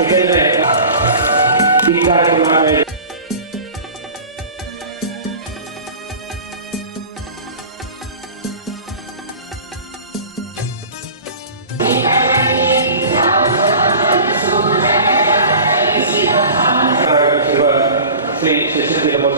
ಏಕೆಂದರೆ ಈ ಕಾರ್ಯಕ್ರಮ ಶ್ರೀ ಶಶಿಧರ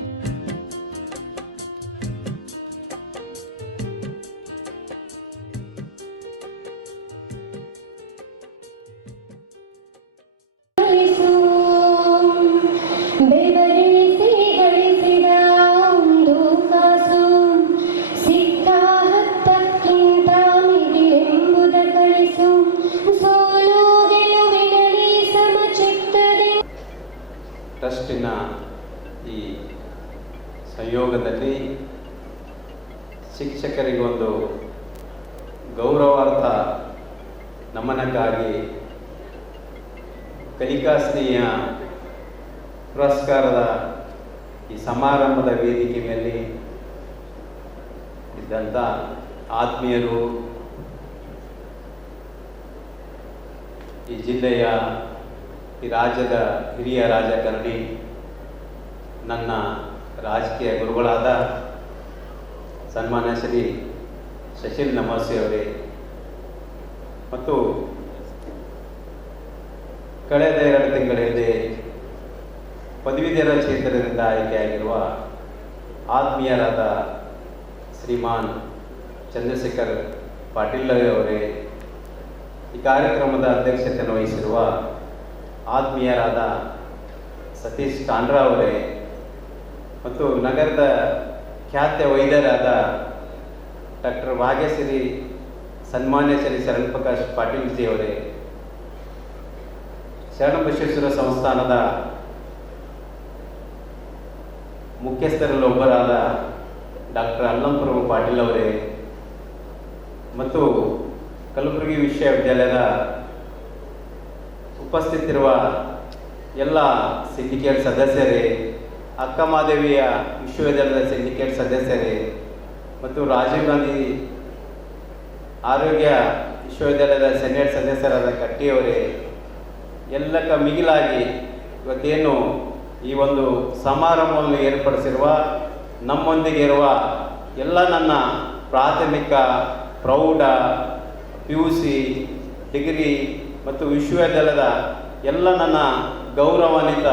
ಟ್ರಸ್ಟಿನ ಈ ಸಂಯೋಗದಲ್ಲಿ ಶಿಕ್ಷಕರಿಗೊಂದು ಗೌರವಾರ್ಥ ನಮನಕ್ಕಾಗಿ ಕಲಿಕಾ ಸ್ನೇಹ ಪುರಸ್ಕಾರದ ಈ ಸಮಾರಂಭದ ವೇದಿಕೆ ಮೇಲೆ ಇದ್ದಂಥ ಆತ್ಮೀಯರು, ಈ ಜಿಲ್ಲೆಯ ಈ ರಾಜ್ಯದ ಹಿರಿಯ ರಾಜಕಾರಣಿ, ನನ್ನ ರಾಜಕೀಯ ಗುರುಗಳಾದ ಸನ್ಮಾನ್ಯ ಶ್ರೀ ಶಶಿಲ್ ನಮೋಸಿ ಅವರೇ, ಮತ್ತು ಕಳೆದ 2 ತಿಂಗಳ ಹಿಂದೆ ಪದವೀಧರ ಕ್ಷೇತ್ರದಿಂದ ಆಯ್ಕೆಯಾಗಿರುವ ಆತ್ಮೀಯರಾದ ಶ್ರೀಮಾನ್ ಚಂದ್ರಶೇಖರ್ ಪಾಟೀಲ್ ಅವರೇ, ಈ ಕಾರ್ಯಕ್ರಮದ ಅಧ್ಯಕ್ಷತೆಯನ್ನು ವಹಿಸಿರುವ ಆತ್ಮೀಯರಾದ ಸತೀಶ್ ಕಾಂಡ್ರಾ ಅವರೇ, ಮತ್ತು ನಗರದ ಖ್ಯಾತ ವೈದ್ಯರಾದ ಡಾಕ್ಟರ್ ಭಾಗ್ಯಶ್ರೀ ಸನ್ಮಾನ್ಯ ಶ್ರೀ ಶರಣಪ್ರಕಾಶ್ ಪಾಟೀಲ್ ಜಿ ಅವರೇ, ಶರಣಬಸವೇಶ್ವರ ಸಂಸ್ಥಾನದ ಮುಖ್ಯಸ್ಥರಲ್ಲಿ ಒಬ್ಬರಾದ ಡಾಕ್ಟರ್ ಅಲ್ಲಂಪುರ ಪಾಟೀಲ್ ಅವರೇ, ಮತ್ತು ಕಲಬುರಗಿ ವಿಶ್ವವಿದ್ಯಾಲಯದ ಉಪಸ್ಥಿತಿರುವ ಎಲ್ಲ ಸಿಂಡಿಕೇಟ್ ಸದಸ್ಯರೇ, ಅಕ್ಕಮಹಾದೇವಿಯ ವಿಶ್ವವಿದ್ಯಾಲಯದ ಸಿಂಡಿಕೇಟ್ ಸದಸ್ಯರೇ, ಮತ್ತು ರಾಜೀವ್ ಗಾಂಧಿ ಆರೋಗ್ಯ ವಿಶ್ವವಿದ್ಯಾಲಯದ ಸೆನೆಟ್ ಸದಸ್ಯರಾದ ಕಟ್ಟಿಯವರೇ, ಎಲ್ಲಕ್ಕ ಮಿಗಿಲಾಗಿ ಇವತ್ತೇನು ಈ ಒಂದು ಸಮಾರಂಭವನ್ನು ಏರ್ಪಡಿಸಿರುವ ನಮ್ಮೊಂದಿಗೆ ಇರುವ ಎಲ್ಲ ನನ್ನ ಪ್ರಾಥಮಿಕ, ಪ್ರೌಢ, PUC, ಡಿಗ್ರಿ ಮತ್ತು ವಿಶ್ವವಿದ್ಯಾಲಯದ ಎಲ್ಲ ನನ್ನ ಗೌರವಾನ್ವಿತ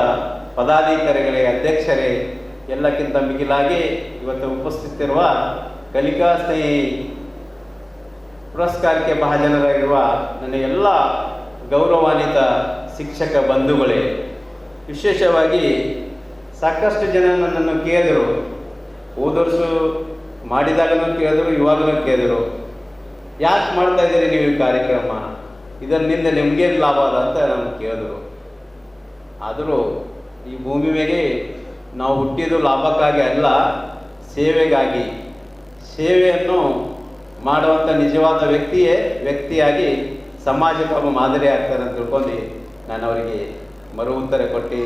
ಪದಾಧಿಕಾರಿಗಳೇ, ಅಧ್ಯಕ್ಷರೇ, ಎಲ್ಲಕ್ಕಿಂತ ಮಿಗಿಲಾಗಿ ಇವತ್ತು ಉಪಸ್ಥಿತಿರುವ ಕಲಿಕಾ ಸ್ನೇಹಿ ಪುರಸ್ಕಾರಕ್ಕೆ ಭಾಜನರಾಗಿರುವ ನನ್ನ ಎಲ್ಲ ಗೌರವಾನ್ವಿತ ಶಿಕ್ಷಕ ಬಂಧುಗಳೇ, ವಿಶೇಷವಾಗಿ ಸಾಕಷ್ಟು ಜನ ನನ್ನನ್ನು ಕೇಳಿದರು, ಹೋದ ವರ್ಷ ಮಾಡಿದಾಗಲೂ ಕೇಳಿದರು, ಇವಾಗಲೂ ಕೇಳಿದರು, ಯಾಕೆ ಮಾಡ್ತಾ ಇದ್ದೀರಿ ನೀವು ಈ ಕಾರ್ಯಕ್ರಮ, ಇದರಿಂದ ನಿಮಗೇನು ಲಾಭ ಅದ ಅಂತ ನಮ್ಗೆ ಕೇಳಿದ್ರು. ಆದರೂ ಈ ಭೂಮಿ ಮೇಲೆ ನಾವು ಹುಟ್ಟಿದ್ದು ಲಾಭಕ್ಕಾಗಿ ಅಲ್ಲ, ಸೇವೆಗಾಗಿ. ಸೇವೆಯನ್ನು ಮಾಡುವಂಥ ನಿಜವಾದ ವ್ಯಕ್ತಿಯಾಗಿ ಸಮಾಜಕ್ಕೆ ಒಬ್ಬ ಮಾದರಿ ಆಗ್ತಾರೆ ಅಂತ ತಿಳ್ಕೊಂಡು ನಾನು ಅವರಿಗೆ ಮರು ಉತ್ತರ ಕೊಟ್ಟು,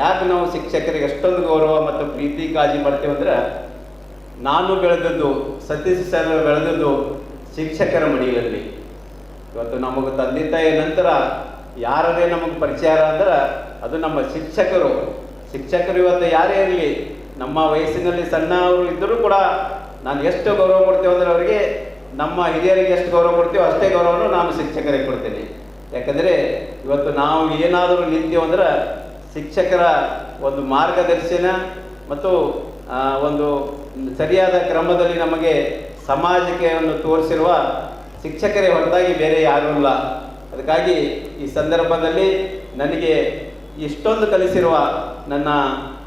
ಯಾಕೆ ನಾವು ಶಿಕ್ಷಕರಿಗೆ ಅಷ್ಟೊಂದು ಗೌರವ ಮತ್ತು ಪ್ರೀತಿ ಕಾಳಜಿ ಮಾಡ್ತೇವೆ ಅಂದ್ರೆ, ನಾನು ಬೆಳೆದದ್ದು, ಸತೀಶ್ ಸರ್ ಬೆಳೆದದ್ದು ಶಿಕ್ಷಕರ ಮಡಿಯಲ್ಲಿ. ಇವತ್ತು ನಮಗೆ ತಂದೆ ತಾಯಿ ನಂತರ ಯಾರೇ ನಮಗೆ ಪರಿಚಯ ಅಂದ್ರೆ ಅದು ನಮ್ಮ ಶಿಕ್ಷಕರು. ಇವತ್ತು ಯಾರೇ ಇರಲಿ, ನಮ್ಮ ವಯಸ್ಸಿನಲ್ಲಿ ಸಣ್ಣವರು ಇದ್ದರೂ ಕೂಡ ನಾನು ಎಷ್ಟು ಗೌರವ ಕೊಡ್ತೇವೆ ಅಂದರೆ ಅವರಿಗೆ, ನಮ್ಮ ಹಿರಿಯರಿಗೆ ಎಷ್ಟು ಗೌರವ ಕೊಡ್ತೀವೋ ಅಷ್ಟೇ ಗೌರವವನ್ನು ನಾನು ಶಿಕ್ಷಕರಿಗೆ ಕೊಡ್ತೇನೆ. ಯಾಕಂದರೆ ಇವತ್ತು ನಾವು ಏನಾದರೂ ನಿಂತೀವಿ ಅಂದ್ರೆ ಶಿಕ್ಷಕರ ಒಂದು ಮಾರ್ಗದರ್ಶನ ಮತ್ತು ಒಂದು ಸರಿಯಾದ ಕ್ರಮದಲ್ಲಿ ನಮಗೆ ಸಮಾಜಕ್ಕೆ ಒಂದು ತೋರಿಸಿರುವ ಶಿಕ್ಷಕರೇ ಹೊರತಾಗಿ ಬೇರೆ ಯಾರೂ ಇಲ್ಲ. ಅದಕ್ಕಾಗಿ ಈ ಸಂದರ್ಭದಲ್ಲಿ ನನಗೆ ಇಷ್ಟೊಂದು ಕಲಿಸಿರುವ ನನ್ನ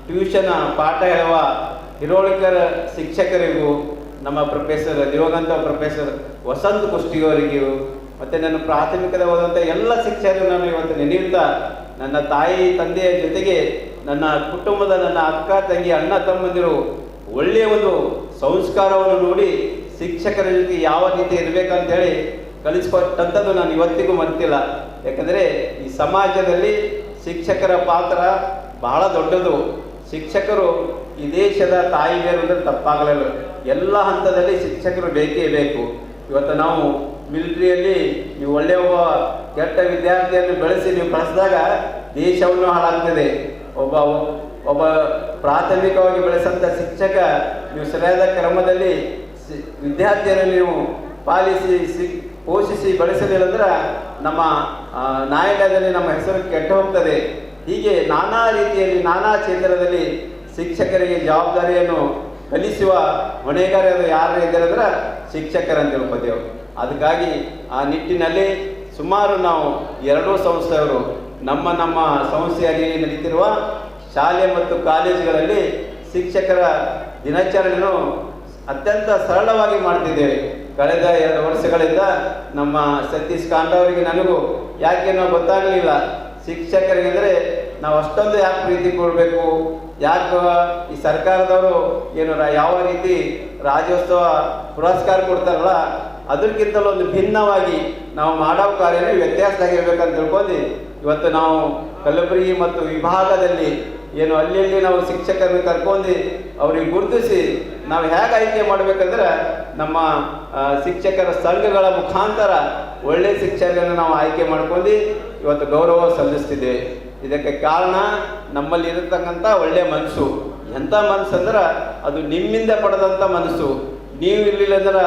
ಟ್ಯೂಷನ್ ಪಾಠ ಹೇಳುವ ಹಿರೋಳಿಕರ ಶಿಕ್ಷಕರಿಗೂ, ನಮ್ಮ ಪ್ರೊಫೆಸರ್ ದಿವಂಗತ ಪ್ರೊಫೆಸರ್ ವಸಂತ್ ಕುಷ್ಟಿಯವರಿಗೂ, ಮತ್ತು ನನ್ನ ಪ್ರಾಥಮಿಕದ ಹೋದಂಥ ಎಲ್ಲ ಶಿಕ್ಷಕರು ನಾನು ಇವತ್ತು ನೆನೆಯುತ್ತಾ, ನನ್ನ ತಾಯಿ ತಂದೆಯ ಜೊತೆಗೆ ನನ್ನ ಕುಟುಂಬದ ನನ್ನ ಅಕ್ಕ ತಂಗಿ ಅಣ್ಣ ತಮ್ಮಂದಿರು ಒಳ್ಳೆಯ ಒಂದು ಸಂಸ್ಕಾರವನ್ನು ನೋಡಿ ಶಿಕ್ಷಕರ ಜೊತೆ ಯಾವ ರೀತಿ ಇರಬೇಕಂತೇಳಿ ಕಲಿಸ್ಕೊಟ್ಟಂಥದ್ದು ನಾನು ಇವತ್ತಿಗೂ ಮರ್ತಿಲ್ಲ. ಯಾಕಂದರೆ ಈ ಸಮಾಜದಲ್ಲಿ ಶಿಕ್ಷಕರ ಪಾತ್ರ ಬಹಳ ದೊಡ್ಡದು. ಶಿಕ್ಷಕರು ಈ ದೇಶದ ತಾಯಿ ಬೇರು ಅಂದರೆ ತಪ್ಪಾಗಲಿಲ್ಲ. ಎಲ್ಲ ಹಂತದಲ್ಲಿ ಶಿಕ್ಷಕರು ಬೇಕೇ ಬೇಕು. ಇವತ್ತು ನಾವು ಮಿಲಿಟ್ರಿಯಲ್ಲಿ ನೀವು ಒಳ್ಳೆಯ ಕೆಟ್ಟ ವಿದ್ಯಾರ್ಥಿಯನ್ನು ಬೆಳೆಸಿ ನೀವು ಕಳಿಸಿದಾಗ ದೇಶವನ್ನು ಹಾಳಾಗ್ತದೆ. ಒಬ್ಬ ಪ್ರಾಥಮಿಕವಾಗಿ ಬೆಳೆಸಂಥ ಶಿಕ್ಷಕ ನೀವು ಸರಿಯಾದ ಕ್ರಮದಲ್ಲಿ ವಿದ್ಯಾರ್ಥಿಯನ್ನು ನೀವು ಪಾಲಿಸಿ ಪೋಷಿಸಿ ಬೆಳೆಸಲಿಲ್ಲಂದ್ರೆ ನಮ್ಮ ನ್ಯಾಯಾಲಯದಲ್ಲಿ ನಮ್ಮ ಹೆಸರು ಕೆಟ್ಟು ಹೋಗ್ತದೆ. ಹೀಗೆ ನಾನಾ ರೀತಿಯಲ್ಲಿ ನಾನಾ ಕ್ಷೇತ್ರದಲ್ಲಿ ಶಿಕ್ಷಕರಿಗೆ ಜವಾಬ್ದಾರಿಯನ್ನು ಕಲಿಸುವ ಹೊಣೆಗಾರರು ಯಾರು ಇದ್ದಾರಂದ್ರೆ ಶಿಕ್ಷಕರಂತ ತಿಳ್ಕೊತೇವೆ. ಅದಕ್ಕಾಗಿ ಆ ನಿಟ್ಟಿನಲ್ಲಿ ಸುಮಾರು ನಾವು ಎರಡೂ ಸಂಸ್ಥೆಯವರು ನಮ್ಮ ಸಂಸ್ಥೆಯಲ್ಲಿ ನಡೀತಿರುವ ಶಾಲೆ ಮತ್ತು ಕಾಲೇಜುಗಳಲ್ಲಿ ಶಿಕ್ಷಕರ ದಿನಾಚರಣೆಯನ್ನು ಅತ್ಯಂತ ಸರಳವಾಗಿ ಮಾಡ್ತಿದ್ದೇವೆ. ಕಳೆದ 2 ವರ್ಷಗಳಿಂದ ನಮ್ಮ ಸತೀಶ್ ಕಾಂತ ಅವರಿಗೆ ನನಗೂ ಯಾಕೇನೋ ಗೊತ್ತಾಗಲಿಲ್ಲ, ಶಿಕ್ಷಕರಿಗೆಂದರೆ ನಾವು ಅಷ್ಟೊಂದು ಯಾಕೆ ಪ್ರೀತಿ ಕೊಡಬೇಕು, ಯಾಕೆ ಈ ಸರ್ಕಾರದವರು ಏನು ಯಾವ ರೀತಿ ರಾಜ್ಯೋತ್ಸವ ಪುರಸ್ಕಾರ ಕೊಡ್ತಾರಲ್ಲ ಅದಕ್ಕಿಂತಲೂ ಒಂದು ಭಿನ್ನವಾಗಿ ನಾವು ಮಾಡೋ ಕಾರ್ಯನೇ ವ್ಯತ್ಯಾಸದಾಗಿರ್ಬೇಕಂತ ತಿಳ್ಕೊಂಡು ಇವತ್ತು ನಾವು ಕಲಬುರಗಿ ಮತ್ತು ವಿಭಾಗದಲ್ಲಿ ಏನು ಅಲ್ಲಿ ನಾವು ಶಿಕ್ಷಕರನ್ನು ಕರ್ಕೊಂಡು ಅವ್ರಿಗೆ ಗುರುತಿಸಿ ನಾವು ಹೇಗೆ ಆಯ್ಕೆ ಮಾಡಬೇಕಂದ್ರೆ ನಮ್ಮ ಶಿಕ್ಷಕರ ಸಂಘಗಳ ಮುಖಾಂತರ ಒಳ್ಳೆಯ ಶಿಕ್ಷಕರನ್ನು ನಾವು ಆಯ್ಕೆ ಮಾಡ್ಕೊಂಡು ಇವತ್ತು ಗೌರವ ಸಲ್ಲಿಸ್ತಿದ್ದೇವೆ. ಇದಕ್ಕೆ ಕಾರಣ ನಮ್ಮಲ್ಲಿ ಇರತಕ್ಕಂಥ ಒಳ್ಳೆಯ ಮನಸ್ಸು. ಎಂಥ ಮನಸ್ಸು ಅಂದ್ರೆ ಅದು ನಿಮ್ಮಿಂದ ಪಡೆದಂಥ ಮನಸ್ಸು. ನೀವು ಇರಲಿಲ್ಲ ಅಂದ್ರೆ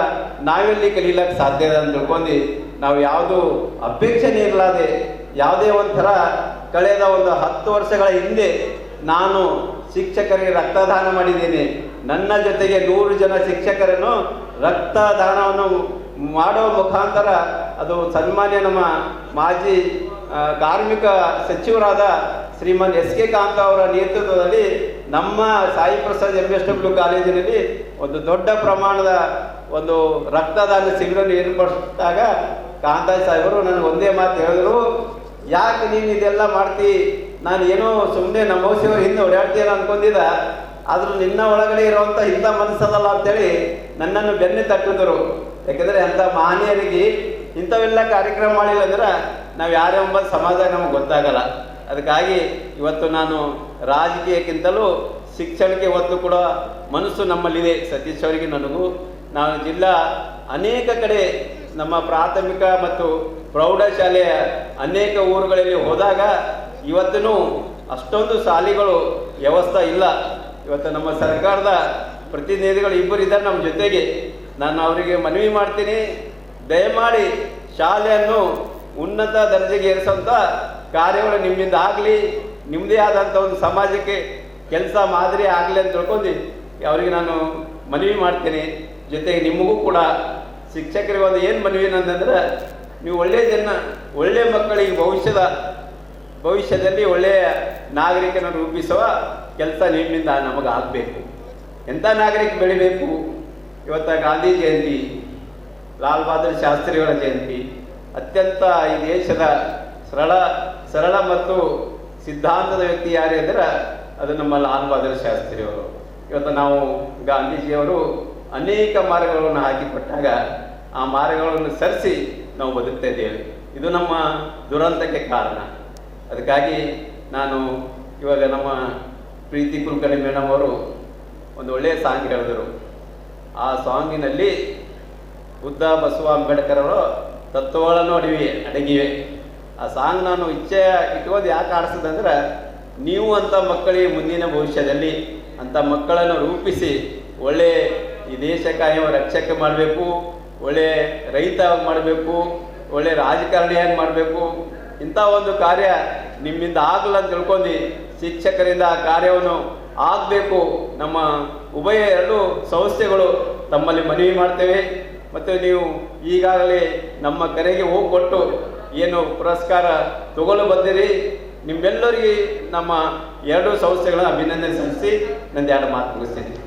ನಾವೆಲ್ಲಿ ಕಲೀಲಕ್ಕೆ ಸಾಧ್ಯ ಇದೆ ಅಂತ ತಿಳ್ಕೊಂಡು ನಾವು ಯಾವುದು ಅಪೇಕ್ಷೆನೇ ಇರಲಾದೆ ಯಾವುದೇ ಒಂಥರ ಕಳೆದ ಒಂದು 10 ವರ್ಷಗಳ ಹಿಂದೆ ನಾನು ಶಿಕ್ಷಕರಿಗೆ ರಕ್ತದಾನ ಮಾಡಿದ್ದೇನೆ. ನನ್ನ ಜೊತೆಗೆ 100 ಜನ ಶಿಕ್ಷಕರನ್ನು ರಕ್ತದಾನವನ್ನು ಮಾಡೋ ಮುಖಾಂತರ ಅದು ಸನ್ಮಾನ್ಯ ನಮ್ಮ ಮಾಜಿ ಕಾರ್ಮಿಕ ಸಚಿವರಾದ ಶ್ರೀಮನ್ SK ಕಾಂತ ಅವರ ನೇತೃತ್ವದಲ್ಲಿ ನಮ್ಮ ಸಾಯಿ ಪ್ರಸಾದ್ MSW ಕಾಲೇಜಿನಲ್ಲಿ ಒಂದು ದೊಡ್ಡ ಪ್ರಮಾಣದ ಒಂದು ರಕ್ತದಾನ ಶಿಬಿರವನ್ನು ಏರ್ಪಡಿಸಿದಾಗ ಕಾಂತಾಜ್ ಸಾಹೇಬರು ನನಗೆ ಒಂದೇ ಮಾತು ಹೇಳಿದ್ರು, ಯಾಕೆ ನೀನು ಇದೆಲ್ಲ ಮಾಡ್ತಿ, ನಾನು ಏನೋ ಸುಮ್ಮನೆ ನಮ್ಮ ಔಷಧಿಯವ್ರ ಹಿಂದೆ ಓಡಾಡ್ತೀನ ಅನ್ಕೊಂಡಿದ್ದ, ಆದರೂ ನಿನ್ನ ಒಳಗಡೆ ಇರುವಂಥ ಇಂಥ ಮನಸ್ಸದಲ್ಲ ಅಂತೇಳಿ ನನ್ನನ್ನು ಬೆನ್ನೆ ತಟ್ಟಿದ್ರು. ಯಾಕೆಂದರೆ ಅಂಥ ಮಹನೀಯರಿಗೆ ಇಂಥವೆಲ್ಲ ಕಾರ್ಯಕ್ರಮ ಮಾಡಿಲ್ಲ ಅಂದ್ರೆ ನಾವು ಯಾರೆಂಬ ಸಮಾಜ ನಮಗೆ ಗೊತ್ತಾಗಲ್ಲ. ಅದಕ್ಕಾಗಿ ಇವತ್ತು ನಾನು ರಾಜಕೀಯಕ್ಕಿಂತಲೂ ಶಿಕ್ಷಣಕ್ಕೆ ಒತ್ತು ಕೊಡೋ ಮನಸ್ಸು ನಮ್ಮಲ್ಲಿದೆ. ಸತೀಶ್ ಅವರಿಗೆ ನನಗೂ ನಾನು ಜಿಲ್ಲಾ ಅನೇಕ ಕಡೆ ನಮ್ಮ ಪ್ರಾಥಮಿಕ ಮತ್ತು ಪ್ರೌಢಶಾಲೆಯ ಅನೇಕ ಊರುಗಳಲ್ಲಿ ಹೋದಾಗ ಇವತ್ತೂ ಅಷ್ಟೊಂದು ಶಾಲೆಗಳು ವ್ಯವಸ್ಥೆ ಇಲ್ಲ. ಇವತ್ತು ನಮ್ಮ ಸರ್ಕಾರದ ಪ್ರತಿನಿಧಿಗಳು ಇಬ್ಬರು ಇದ್ದಾರೆ ನಮ್ಮ ಜೊತೆಗೆ. ನಾನು ಅವರಿಗೆ ಮನವಿ ಮಾಡ್ತೀನಿ, ದಯಮಾಡಿ ಶಾಲೆಯನ್ನು ಉನ್ನತ ದರ್ಜೆಗೆ ಏರಿಸುವಂಥ ಕಾರ್ಯಗಳು ನಿಮ್ಮಿಂದ ಆಗಲಿ, ನಿಮ್ಮದೇ ಆದಂಥ ಒಂದು ಸಮಾಜಕ್ಕೆ ಕೆಲಸ ಮಾದರಿ ಆಗಲಿ ಅಂತ ತಿಳ್ಕೊಂಡು ಅವರಿಗೆ ನಾನು ಮನವಿ ಮಾಡ್ತೀನಿ. ಜೊತೆಗೆ ನಿಮಗೂ ಕೂಡ ಶಿಕ್ಷಕರಿಗೆ ಒಂದು ಏನು ಮನವಿ ಏನಂತಂದ್ರೆ, ನೀವು ಒಳ್ಳೆಯ ಮಕ್ಕಳಿಗೆ ಭವಿಷ್ಯದಲ್ಲಿ ಒಳ್ಳೆಯ ನಾಗರಿಕನ ರೂಪಿಸುವ ಕೆಲಸ ನಿಮ್ಮಿಂದ ನಮಗೆ ಆಗಬೇಕು. ಎಂಥ ನಾಗರಿಕ ಬೆಳಿಬೇಕು? ಇವತ್ತು ಗಾಂಧಿ ಜಯಂತಿ, ಲಾಲ್ ಬಹದ್ದೂರ್ ಶಾಸ್ತ್ರಿಗಳ ಜಯಂತಿ, ಅತ್ಯಂತ ಈ ದೇಶದ ಸರಳ ಮತ್ತು ಸಿದ್ಧಾಂತದ ವ್ಯಕ್ತಿ ಯಾರು ಅಂದರೆ ಅದು ನಮ್ಮ ಲಾಲ್ ಬಹದ್ದೂರ್ ಶಾಸ್ತ್ರಿಯವರು. ಇವತ್ತು ನಾವು ಗಾಂಧೀಜಿಯವರು ಅನೇಕ ಮಾರ್ಗಗಳನ್ನು ಹಾಕಿಕೊಟ್ಟಾಗ ಆ ಮಾರ್ಗಗಳನ್ನು ಸರಿಸಿ ನಾವು ಬದುಕ್ತಾ ಇದ್ದೇವೆ. ಇದು ನಮ್ಮ ದುರಂತಕ್ಕೆ ಕಾರಣ. ಅದಕ್ಕಾಗಿ ನಾನು ಇವಾಗ ನಮ್ಮ ಪ್ರೀತಿ ಕುಲಕರ್ಣಿ ಮೇಡಮ್ ಅವರು ಒಂದು ಒಳ್ಳೆಯ ಸಾಂಗ್ ಹೇಳಿದರು. ಆ ಸಾಂಗಿನಲ್ಲಿ ಬುದ್ಧ ಬಸವ ಅಂಬೇಡ್ಕರ್ ಅವರು ತತ್ವಗಳನ್ನು ಅಡಗಿವೆ. ಆ ಸಾಂಗ್ ನಾನು ಇಚ್ಛೆ ಇಟ್ಕೊಂಡು ಯಾಕೆ ಆಡಿಸಿದಂದ್ರೆ, ನೀವು ಅಂಥ ಮಕ್ಕಳಿಗೆ ಮುಂದಿನ ಭವಿಷ್ಯದಲ್ಲಿ ಅಂಥ ಮಕ್ಕಳನ್ನು ರೂಪಿಸಿ ಒಳ್ಳೆ ಈ ದೇಶ ಕಾಯುವ ರಕ್ಷಕ ಮಾಡಬೇಕು, ಒಳ್ಳೆ ರೈತ ಮಾಡಬೇಕು, ಒಳ್ಳೆ ರಾಜಕಾರಣಿಯಾಗಿ ಮಾಡಬೇಕು. ಇಂಥ ಒಂದು ಕಾರ್ಯ ನಿಮ್ಮಿಂದ ಆಗಲ್ಲ ಅಂತ ತಿಳ್ಕೊಂಡು ಶಿಕ್ಷಕರಿಂದ ಆ ಕಾರ್ಯವನ್ನು ಆಗಬೇಕು. ನಮ್ಮ ಉಭಯ 2 ಸಂಸ್ಥೆಗಳು ತಮ್ಮಲ್ಲಿ ಮನವಿ ಮಾಡ್ತೇವೆ. ಮತ್ತು ನೀವು ಈಗಾಗಲೇ ನಮ್ಮ ಕರೆಗೆ ಹೋಗಿಕೊಟ್ಟು ಏನು ಪುರಸ್ಕಾರ ತಗೊಳ್ಳು ಬಂದಿರಿ, ನಿಮ್ಮೆಲ್ಲರಿಗೆ ನಮ್ಮ 2 ಸಂಸ್ಥೆಗಳ ಅಭಿನಂದನೆ ಸಲ್ಲಿಸಿ ನನ್ನ 2 ಮಾತು ಮುಗಿಸ್ತೀನಿ.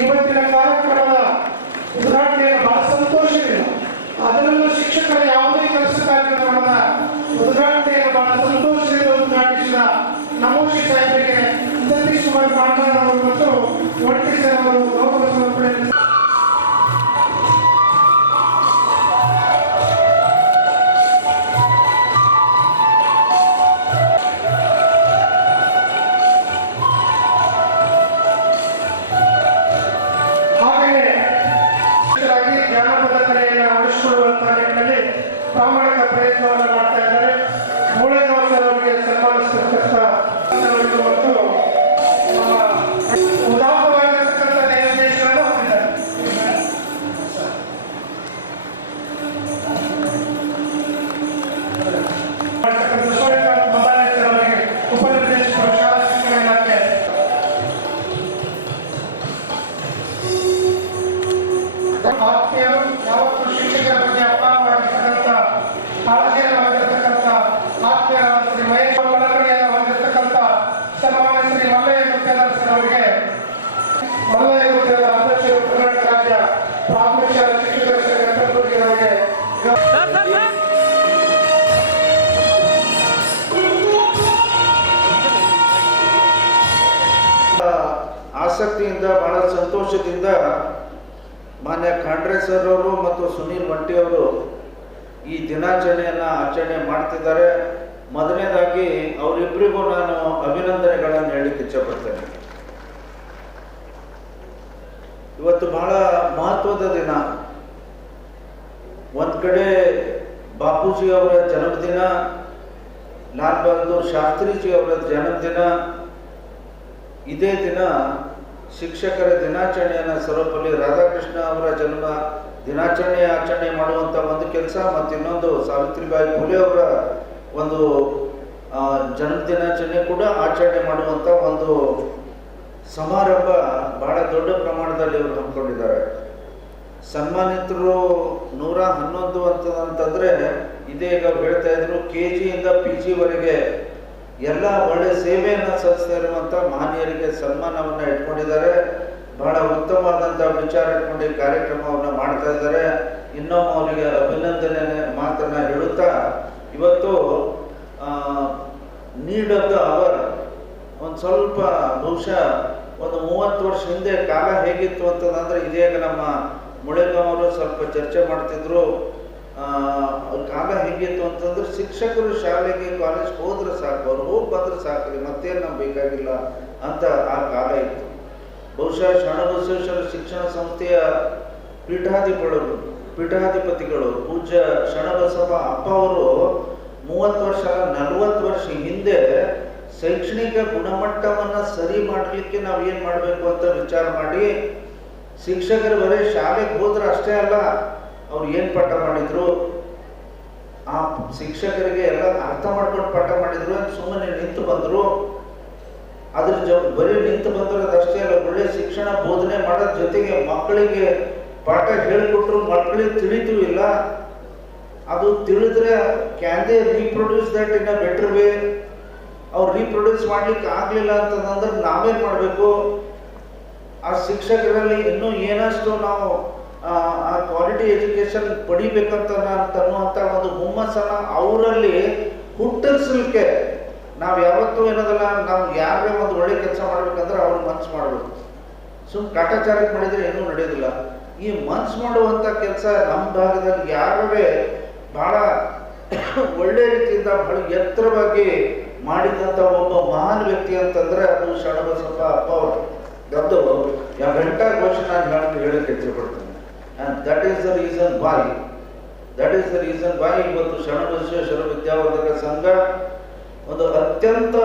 ಇವತ್ತಿನ ಕಾರ್ಯಕ್ರಮದ ಉದ್ಘಾಟನೆಯನ್ನು ಬಹಳ ಸಂತೋಷವಿದೆ. ಅದರಲ್ಲೂ ಶಿಕ್ಷಕರ ಯಾವುದೇ ಕೆಲಸ ಕಾರ್ಯಕ್ರಮದ ಉದ್ಘಾಟನೆಯನ್ನು ಬಹಳ ಸಂತೋಷದಿಂದ ಉದ್ಘಾಟಿಸಿದ ನಮೋಶಿ ಸಾಹೇಬರಿಗೆ ಸತೀಶ್ ಕುಮಾರ್ ಪಾಟೀಲ್ ಅವರು ಮತ್ತು ಒಟ್ಟಿ ಸರ್ ಅವರು ಗೌರವ ಸಮರ್ಪಣೆ. ಪ್ರಾಮಾಣಿಕ ಪ್ರಯತ್ನವನ್ನು ಮಾಡ್ತಾ ಇದ್ದಾರೆ. ಮೂಳೆಗಾಂವ್ ಅವರಿಗೆ ಸನ್ಮಾನಿಸತಕ್ಕಂಥ ಮತ್ತು ನಮ್ಮ ಉದಾತ್ತವಾಗಿರತಕ್ಕಂಥ ನಿರ್ದೇಶನವನ್ನು ಹೊಂದಿದ್ದಾರೆ. ಸೂರ್ಯಕಾಂತ್ ಮದಾನೇಶ್ವರ ಅವರಿಗೆ ಉಪನಿರ್ದೇಶಕರು ಶಾಲಾ ಶಿಕ್ಷಣ ಇಲಾಖೆ. ಆತ್ಮೀಯರು ಯಾವತ್ತು ಶಿಕ್ಷಕರ ಬಗ್ಗೆ ಅಪಾರವಾಗಿರ್ತಕ್ಕಂಥ ಕಾಳಜಿಯಲ್ಲಿರ್ತಕ್ಕಂಥ ಆತ್ಮೀಯರಾದ ಶ್ರೀ ಮಹೇಶ್ ಹೊಂದಿರತಕ್ಕಂಥ ಸನ್ಮಾನ್ಯ ಶ್ರೀ ಮಲ್ಲಯ್ಯ ಗುತ್ತೇದಾರ್ ಸರ್ ಅವರಿಗೆ ಮಲ್ಲಯ್ಯ ಗುತ್ತೇದಾರ್ ಅಧ್ಯಕ್ಷರು ಕರ್ನಾಟಕ ರಾಜ್ಯ ಪ್ರಾಥಮಿಕ ಶಾಲಾ ಶಿಕ್ಷಕರ ಸಂಘ ಅವರಿಗೆ ಆಸಕ್ತಿಯಿಂದ ಬಹಳ ಸಂತೋಷದಿಂದ ಮಾನ್ಯ ಖಂಡ್ರೆ ಸರ್ ಅವರು ಮತ್ತು ಸುನೀಲ್ ವಂಟಿ ಅವರು ಈ ದಿನಾಚರಣೆಯನ್ನು ಆಚರಣೆ ಮಾಡ್ತಿದ್ದಾರೆ. ಮೊದಲನೇದಾಗಿ ಅವರಿಬ್ಬರಿಗೂ ನಾನು ಅಭಿನಂದನೆಗಳನ್ನು ಹೇಳಲಿಕ್ಕೆ ಇಚ್ಛಪಡ್ತೇನೆ. ಇವತ್ತು ಬಹಳ ಮಹತ್ವದ ದಿನ. ಒಂದು ಕಡೆ ಬಾಪೂಜಿ ಅವರ ಜನ್ಮದಿನ, ಲಾಲ್ ಬಹದ್ದೂರ್ ಶಾಸ್ತ್ರೀಜಿ ಅವರ ಜನ್ಮದಿನ. ಇದೇ ದಿನ ಶಿಕ್ಷಕರ ದಿನಾಚರಣೆಯನ್ನು ಸರ್ವಪಲ್ಲಿ ರಾಧಾಕೃಷ್ಣ ಅವರ ಜನ್ಮ ದಿನಾಚರಣೆ ಆಚರಣೆ ಮಾಡುವಂಥ ಒಂದು ಕೆಲಸ, ಮತ್ತು ಇನ್ನೊಂದು ಸಾವಿತ್ರಿಬಾಯಿ ಫುಲೆ ಅವರ ಒಂದು ಜನ್ಮ ದಿನಾಚರಣೆ ಕೂಡ ಆಚರಣೆ ಮಾಡುವಂಥ ಒಂದು ಸಮಾರಂಭ ಬಹಳ ದೊಡ್ಡ ಪ್ರಮಾಣದಲ್ಲಿ ಇವರು ಹಮ್ಮಿಕೊಂಡಿದ್ದಾರೆ. ಸನ್ಮಾನಿತರು 111 ಅಂತಂದರೆ ಇದೀಗ ಹೇಳ್ತಾ ಇದ್ರು KG ಇಂದ PG ವರೆಗೆ ಎಲ್ಲ ಒಳ್ಳೆ ಸೇವೆಯನ್ನು ಸಲ್ಲಿಸ್ತಾ ಇರುವಂಥ ಮಹನೀಯರಿಗೆ ಸನ್ಮಾನವನ್ನು ಇಟ್ಕೊಂಡಿದ್ದಾರೆ. ಬಹಳ ಉತ್ತಮವಾದಂಥ ವಿಚಾರ ಇಟ್ಕೊಂಡು ಈ ಕಾರ್ಯಕ್ರಮವನ್ನು ಮಾಡ್ತಾ ಇದ್ದಾರೆ. ಇನ್ನೊಮ್ಮೆ ಅವರಿಗೆ ಅಭಿನಂದನೆ ಮಾತನ್ನು ಹೇಳುತ್ತಾ, ಇವತ್ತು ನೀಡ್ ಆಫ್ ದ ಅವರ್ ಒಂದು ಸ್ವಲ್ಪ ಬಹುಶಃ ಒಂದು 30 ವರ್ಷ ಹಿಂದೆ ಕಾಲ ಹೇಗಿತ್ತು ಅಂತಂದ್ರೆ, ಇದೀಗ ನಮ್ಮ ಮುಳೆಗಾಂವ್ ಅವರು ಸ್ವಲ್ಪ ಚರ್ಚೆ ಮಾಡ್ತಿದ್ರು. ಕಾಲ ಹೇಗಿತ್ತು ಅಂತಂದ್ರೆ, ಶಿಕ್ಷಕರು ಶಾಲೆಗೆ ಕಾಲೇಜ್ ಹೋದ್ರೆ ಸಾಕು, ಅವ್ರು ಹೋಗಿ ಬಂದ್ರೆ ಸಾಕ್ರಿ, ಮತ್ತೇನು ನಮ್ಗೆ ಬೇಕಾಗಿಲ್ಲ ಅಂತ ಆ ಕಾಲ ಇತ್ತು. ಬಹುಶಃ ಶರಣಬಸವೇಶ್ವರ ಶಿಕ್ಷಣ ಸಂಸ್ಥೆಯ ಪೀಠಾಧಿಪತಿಗಳು ಪೂಜ್ಯ ಶರಣಬಸವ ಅಪ್ಪ ಅವರು 30 ವರ್ಷ 40 ವರ್ಷ ಹಿಂದೆ ಶೈಕ್ಷಣಿಕ ಗುಣಮಟ್ಟವನ್ನು ಸರಿ ಮಾಡಲಿಕ್ಕೆ ನಾವು ಏನು ಮಾಡಬೇಕು ಅಂತ ವಿಚಾರ ಮಾಡಿ, ಶಿಕ್ಷಕರು ಬರೀ ಶಾಲೆಗೆ ಹೋದ್ರೆ ಅಷ್ಟೇ ಅಲ್ಲ, ಅವ್ರು ಏನು ಪಾಠ ಮಾಡಿದ್ರು, ಆ ಶಿಕ್ಷಕರಿಗೆ ಎಲ್ಲ ಅರ್ಥ ಮಾಡ್ಕೊಂಡು ಪಾಠ ಮಾಡಿದ್ರು, ಸುಮ್ಮನೆ ನಿಂತು ಬಂದರು. ಅದ್ರ ಬರೀ ನಿಂತು ಬಂದಿರೋದಷ್ಟೇ ಅಲ್ಲ, ಒಳ್ಳೆ ಶಿಕ್ಷಣ ಬೋಧನೆ ಮಾಡೋದ್ರ ಜೊತೆಗೆ ಮಕ್ಕಳಿಗೆ ಪಾಠ ಹೇಳಿಕೊಟ್ರು, ಮಕ್ಕಳಿಗೆ ತಿಳಿತು ಇಲ್ಲ. ಅದು ತಿಳಿದ್ರೆ can they reproduce that in a better way. ಅವ್ರು ರೀಪ್ರೊಡ್ಯೂಸ್ ಮಾಡ್ಲಿಕ್ಕೆ ಆಗಲಿಲ್ಲ ಅಂತಂದ್ರೆ ನಾವೇನು ಮಾಡಬೇಕು? ಆ ಶಿಕ್ಷಕರಲ್ಲಿ ಇನ್ನೂ ಏನಷ್ಟು ನಾವು ಆ ಕ್ವಾಲಿಟಿ ಎಜುಕೇಶನ್ ಪಡಿಬೇಕಂತ ಅನ್ನುವಂಥ ಒಂದು ಹುಮ್ಮಸ್ಸನ್ನು ಅವರಲ್ಲಿ ಹುಟ್ಟಿಸ್ಲಿಕ್ಕೆ ನಾವು ಯಾವತ್ತೂ ಏನದಲ್ಲ, ನಾವು ಯಾರೇ ಒಂದು ಒಳ್ಳೆ ಕೆಲಸ ಮಾಡ್ಬೇಕಂದ್ರೆ ಅವ್ರ ಮನ್ಸು ಮಾಡಬೇಕು. ಕಾಟಾಚಾರಕ್ಕೆ ಮಾಡಿದರೆ ಏನೂ ನಡೆಯೋದಿಲ್ಲ. ಈ ಮನ್ಸು ಮಾಡುವಂಥ ಕೆಲಸ ನಮ್ಮ ಭಾಗದಲ್ಲಿ ಯಾರೇ ಬಹಳ ಒಳ್ಳೆ ರೀತಿಯಿಂದ ಬಹಳ ಎತ್ತರವಾಗಿ ಮಾಡಿದಂಥ ಒಬ್ಬ ಮಹಾನ್ ವ್ಯಕ್ತಿ ಅಂತಂದ್ರೆ ಅದು ಶರಣಬಸಪ್ಪ ಅಪ್ಪ ಅವರು. ಅದು ಗಂಟಾ ಘೋಷ ನಾನು ಹೇಳಕ್ಕೆ ಇಷ್ಟಪಡ್ತೀನಿ. And that is the reason why ಇವತ್ತು ಶರಣಬಸವೇಶ್ವರ ವಿದ್ಯಾವರ್ಧಕ ಸಂಘ ಒಂದು ಅತ್ಯಂತ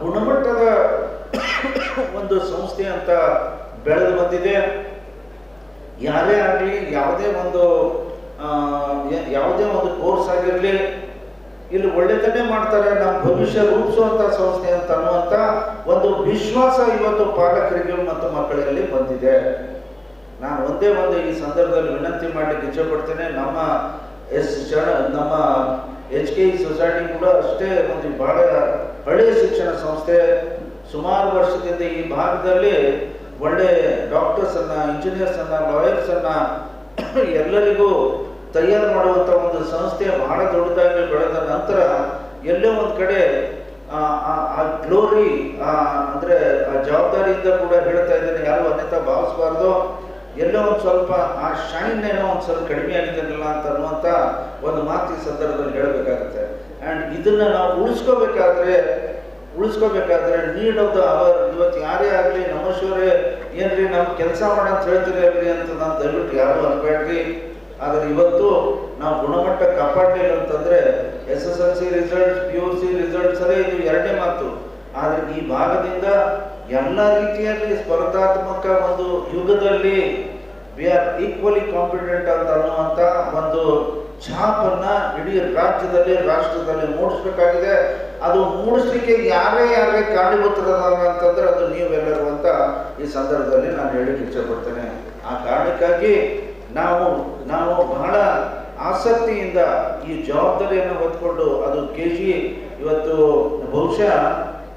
ಗುಣಮಟ್ಟದ ಒಂದು ಸಂಸ್ಥೆ ಅಂತ ಬೆಳೆದು ಬಂದಿದೆ. ಯಾರೇ ಆಗಲಿ, ಯಾವುದೇ ಒಂದು ಕೋರ್ಸ್ ಆಗಿರಲಿ, ಇಲ್ಲಿ ಒಳ್ಳೆದನ್ನೇ ಮಾಡ್ತಾರೆ, ನಮ್ಮ ಭವಿಷ್ಯ ರೂಪಿಸುವಂಥ ಸಂಸ್ಥೆ ಅಂತ ಅನ್ನುವಂಥ ಒಂದು ವಿಶ್ವಾಸ ಇವತ್ತು ಪಾಲಕರಿಗೆ ಮತ್ತು ಮಕ್ಕಳಲ್ಲಿ ಬಂದಿದೆ. ನಾನು ಒಂದೇ ಒಂದು ಈ ಸಂದರ್ಭದಲ್ಲಿ ವಿನಂತಿ ಮಾಡಲಿಕ್ಕೆ ಇಚ್ಛೆಪಡ್ತೇನೆ. ನಮ್ಮ ನಮ್ಮ HKE ಸೊಸೈಟಿ ಕೂಡ ಅಷ್ಟೇ ಒಂದು ಬಹಳ ಹಳೆಯ ಶಿಕ್ಷಣ ಸಂಸ್ಥೆ. ಸುಮಾರು ವರ್ಷದಿಂದ ಈ ಭಾಗದಲ್ಲಿ ಒಳ್ಳೆ ಡಾಕ್ಟರ್ಸನ್ನು, ಇಂಜಿನಿಯರ್ಸನ್ನು, ಲಾಯರ್ಸನ್ನು ಎಲ್ಲರಿಗೂ ತಯಾರು ಮಾಡುವಂಥ ಒಂದು ಸಂಸ್ಥೆ ಬಹಳ ದೊಡ್ಡದಾಗಿ ಬೆಳೆದ ನಂತರ ಎಲ್ಲೋ ಒಂದು ಕಡೆ ಆ ಗ್ಲೋರಿ ಅಂದರೆ ಆ ಜವಾಬ್ದಾರಿಯಿಂದ ಕೂಡ ಹೇಳ್ತಾ ಇದ್ದೇನೆ, ಯಾರು ಅನ್ಯತಾ ಭಾವಿಸಬಾರ್ದು. ಎಲ್ಲೋ ಒಂದು ಸ್ವಲ್ಪ ಆ ಶೈನ್ ಏನೋ ಒಂದು ಸ್ವಲ್ಪ ಕಡಿಮೆ ಆಗಿದೆಯಲ್ಲ ಅಂತ ಅನ್ನುವಂಥ ಒಂದು ಮಾತು ಈ ಸಂದರ್ಭದಲ್ಲಿ ಹೇಳಬೇಕಾಗುತ್ತೆ. ಆ್ಯಂಡ್ ಇದನ್ನು ನಾವು ಉಳಿಸ್ಕೋಬೇಕಾದ್ರೆ ನೀಡ್ ಆಫ್ ದ ಅವರ್. ಇವತ್ತು ಯಾರೇ ಆಗಲಿ ನಮಸ್ವರೇ ಏನ್ರಿ ನಮ್ಮ ಕೆಲಸ ಮಾಡಂತ ಹೇಳ್ತಿರಲಿ ಅಂತ ನಾನು ದಯವಿಟ್ಟು ಯಾರು ಅನ್ಬೇಡ್ರಿ. ಆದರೆ ಇವತ್ತು ನಾವು ಗುಣಮಟ್ಟ ಕಾಪಾಡಲಿಲ್ಲ ಅಂತಂದರೆ SSLC ರಿಸಲ್ಟ್ಸ್, PUC ರಿಸಲ್ಟ್ಸ್ ಅದೇ ಇದು ಎರಡನೇ ಮಾತು. ಆದರೆ ಈ ಭಾಗದಿಂದ ಎಲ್ಲ ರೀತಿಯಲ್ಲಿ ಸ್ಪರ್ಧಾತ್ಮಕ ಒಂದು ಯುಗದಲ್ಲಿ ವಿ ಆರ್ ಈಕ್ವಲಿ ಕಾಂಪಿಟೆಂಟ್ ಅಂತ ಅನ್ನುವಂಥ ಒಂದು ಛಾಪನ್ನ ಇಡೀ ರಾಜ್ಯದಲ್ಲಿ, ರಾಷ್ಟ್ರದಲ್ಲಿ ಮೂಡಿಸ್ಬೇಕಾಗಿದೆ. ಅದು ಮೂಡಿಸ್ಲಿಕ್ಕೆ ಯಾರೇ ಕಾರಣೀಭೂತರಾದ ಅಂತಂದ್ರೆ ಅದು ನೀವೆಲ್ಲರೂ ಅಂತ ಈ ಸಂದರ್ಭದಲ್ಲಿ ನಾನು ಹೇಳಿಕ್ಕೆ ಇಷ್ಟಪಡ್ತೇನೆ. ಆ ಕಾರಣಕ್ಕಾಗಿ ನಾವು ಬಹಳ ಆಸಕ್ತಿಯಿಂದ ಈ ಜವಾಬ್ದಾರಿಯನ್ನು ಹೊತ್ಕೊಂಡು ಅದು KG ಇವತ್ತು ಬಹುಶಃ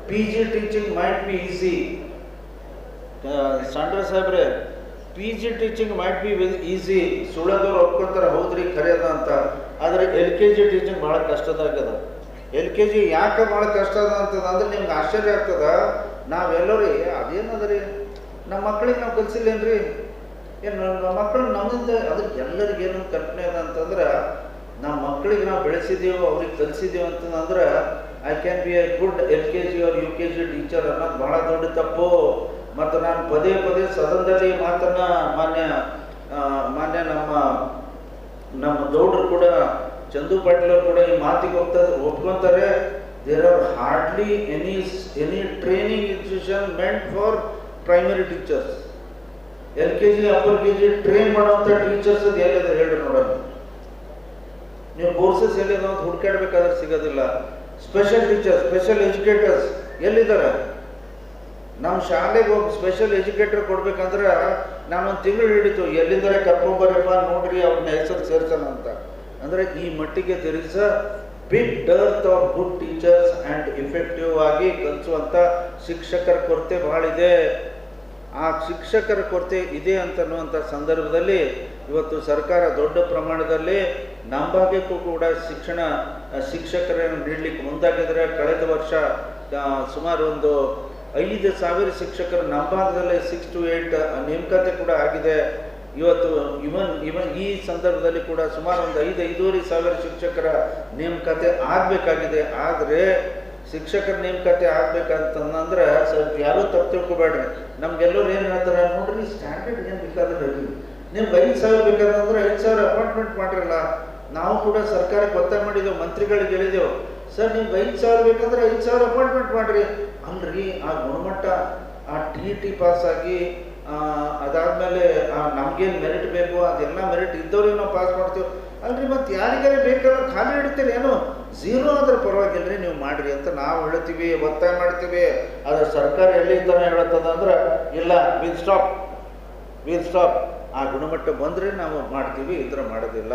PG teaching might be easy. ಸಾಂಡ್ರ ಸಾಹೇಬ್ರೆ, PG teaching might be easy. ಸುಳ್ಳದವ್ರು ಒಪ್ಕೊಂತಾರೆ, ಹೌದ್ರಿ ಖರೆಯದ ಅಂತ. ಆದರೆ LKG ಟೀಚಿಂಗ್ ಭಾಳ ಕಷ್ಟದಾಗದ. LKG ಯಾಕೆ ಭಾಳ ಕಷ್ಟ ಅದ ಅಂತಂದ್ರೆ ನಿಮ್ಗೆ ಆಶ್ಚರ್ಯ ಆಗ್ತದ. ನಾವೆಲ್ಲರೂ ಅದೇನದ್ರಿ ನಮ್ಮ ಮಕ್ಕಳಿಗೆ ನಾವು ಕಲಿಸಿಲ್ಲೇನ್ರಿ, ಏನು ನಮ್ಮ ಮಕ್ಕಳು ನಮ್ಮಿಂದ ಅದಕ್ಕೆ ಎಲ್ಲರಿಗೆ ಏನೊಂದು ಕಲ್ಪನೆ ಅದ ಅಂತಂದ್ರೆ ನಮ್ಮ ಮಕ್ಕಳಿಗೆ ನಾವು ಬೆಳೆಸಿದ್ದೀವೋ, ಅವ್ರಿಗೆ ಕಲಿಸಿದ್ದೀವಿ ಅಂತಂದ್ರೆ I can be a good LKG or UKG teacher ಅನ್ನೋದು ಬಹಳ ದೊಡ್ಡ ತಪ್ಪು. ಮತ್ತು ನಾನು ಪದೇ ಸದನದಲ್ಲಿ ಮಾತನ್ನ ಮಾನ್ಯ ನಮ್ಮ ಗೌಡರು ಕೂಡ, ಚಂದು ಪಾಟೀಲ್ ಅವರು ಕೂಡ ಈ ಮಾತಿಗೆ ಒಪ್ಕೊಂತಾರೆ. There are hardly any training institution meant for primary teachers. LKG upper KG train ಮಾಡುವಂಥ ಟೀಚರ್ಸ್ ಅದು ಎಲ್ಲಿದೆ ಹೇಳ್ರಿ ನೋಡೋಣ. ನೀವು ಕೋರ್ಸಸ್ ಎಲ್ಲಿದೆ ಅಂತ ಹುಡುಕಾಡ್ಬೇಕಾದ್ರೆ ಸಿಗೋದಿಲ್ಲ. ಸ್ಪೆಷಲ್ ಟೀಚರ್ಸ್, ಸ್ಪೆಷಲ್ ಎಜುಕೇಟರ್ಸ್ ಎಲ್ಲಿದ್ದಾರೆ? ನಮ್ಮ ಶಾಲೆಗೆ ಹೋಗಿ ಸ್ಪೆಷಲ್ ಎಜುಕೇಟರ್ ಕೊಡ್ಬೇಕಂದ್ರೆ ನಾನೊಂದು ತಿಂಗಳು ಹಿಡಿತು, ಎಲ್ಲಿದ್ದಾರೆ ಕರ್ಕೊಂಬರಪ್ಪ ನೋಡ್ರಿ ಅವ್ರನ್ನ ಹೆಸರು ಸೇರ್ಸೋಣ ಅಂತ. ಅಂದರೆ ಈ ಮಟ್ಟಿಗೆ there is a big dearth of good teachers and effective ಆಗಿ ಕಲಿಸುವಂಥ ಶಿಕ್ಷಕರ ಕೊರತೆ ಭಾಳ ಇದೆ. ಆ ಶಿಕ್ಷಕರ ಕೊರತೆ ಇದೆ ಅಂತನ್ನುವಂಥ ಸಂದರ್ಭದಲ್ಲಿ ಇವತ್ತು ಸರ್ಕಾರ ದೊಡ್ಡ ಪ್ರಮಾಣದಲ್ಲಿ ನಮ್ಮ ಭಾಗಕ್ಕೂ ಕೂಡ ಶಿಕ್ಷಕರನ್ನು ನೀಡಲಿಕ್ಕೆ ಮುಂದಾಗಿದ್ದಾರೆ. ಕಳೆದ ವರ್ಷ ಸುಮಾರು ಒಂದು 5,000 ಶಿಕ್ಷಕರು ನಮ್ಮ ಭಾಗದಲ್ಲಿ 6 to 8 ನೇಮಕಾತಿ ಕೂಡ ಆಗಿದೆ. ಇವತ್ತು ಇವನ್ ಈ ಸಂದರ್ಭದಲ್ಲಿ ಕೂಡ ಸುಮಾರು ಒಂದು 5,000 ಶಿಕ್ಷಕರ ನೇಮಕಾತಿ ಆಗಬೇಕಾಗಿದೆ. ಆದರೆ ಶಿಕ್ಷಕರ ನೇಮಕಾತಿ ಆಗ್ಬೇಕಂತಂದ್ರೆ ಸ್ವಲ್ಪ ಯಾರೂ ತಪ್ಪು ತಿಳ್ಕೊಬೇಡ್ರಿ. ನಮ್ಗೆಲ್ಲರೂ ಏನು ಹೇಳ್ತಾರೆ ನೋಡ್ರಿ, ಸ್ಟ್ಯಾಂಡರ್ಡ್ ಏನು ಬೇಕಾದ್ರೆ ಹೇಳಿ, ನಿಮ್ಗೆ 5,000 ಬೇಕಾದಂದ್ರೆ 5,000 ಅಪಾಯಿಂಟ್ಮೆಂಟ್ ಮಾಡಿರಲ್ಲ. ನಾವು ಕೂಡ ಸರ್ಕಾರಕ್ಕೆ ಒತ್ತಾಯ ಮಾಡಿದೆವು, ಮಂತ್ರಿಗಳಿಗೆ ಹೇಳಿದೆವು, ಸರ್ ನಿಮ್ಗೆ 5,000 ಬೇಕಂದ್ರೆ 5,000 ಅಪಾಯಿಂಟ್ಮೆಂಟ್ ಮಾಡಿರಿ. ಅಲ್ರಿ ಆ ಗುಣಮಟ್ಟ ಆ TET ಪಾಸ್ ಆಗಿ ಅದಾದಮೇಲೆ ನಮಗೇನು ಮೆರಿಟ್ ಬೇಕು ಅದೆಲ್ಲ ಮೆರಿಟ್ ಇದ್ದವ್ರಿಗೆ ನಾವು ಪಾಸ್ ಮಾಡ್ತೀವಿ ಅಲ್ರಿ. ಮತ್ತು ಯಾರಿಗಾರೆ ಬೇಕಾದ್ರೆ ಖಾಲಿ ಹಿಡಿತೀರಿ, ಏನು 0 ಆದ್ರೆ ಪರವಾಗಿಲ್ಲ ರೀ, ನೀವು ಮಾಡಿರಿ ಅಂತ ನಾವು ಹೇಳ್ತೀವಿ, ಒತ್ತಾಯ ಮಾಡ್ತೀವಿ. ಆದರೆ ಸರ್ಕಾರ ಎಲ್ಲಿಂದ ಹೇಳುತ್ತದೆ ಅಂದ್ರೆ ಇಲ್ಲ, ವಿಲ್ ಸ್ಟಾಪ್. ಆ ಗುಣಮಟ್ಟ ಬಂದರೆ ನಾವು ಮಾಡ್ತೀವಿ, ಇದ್ರೆ ಮಾಡೋದಿಲ್ಲ.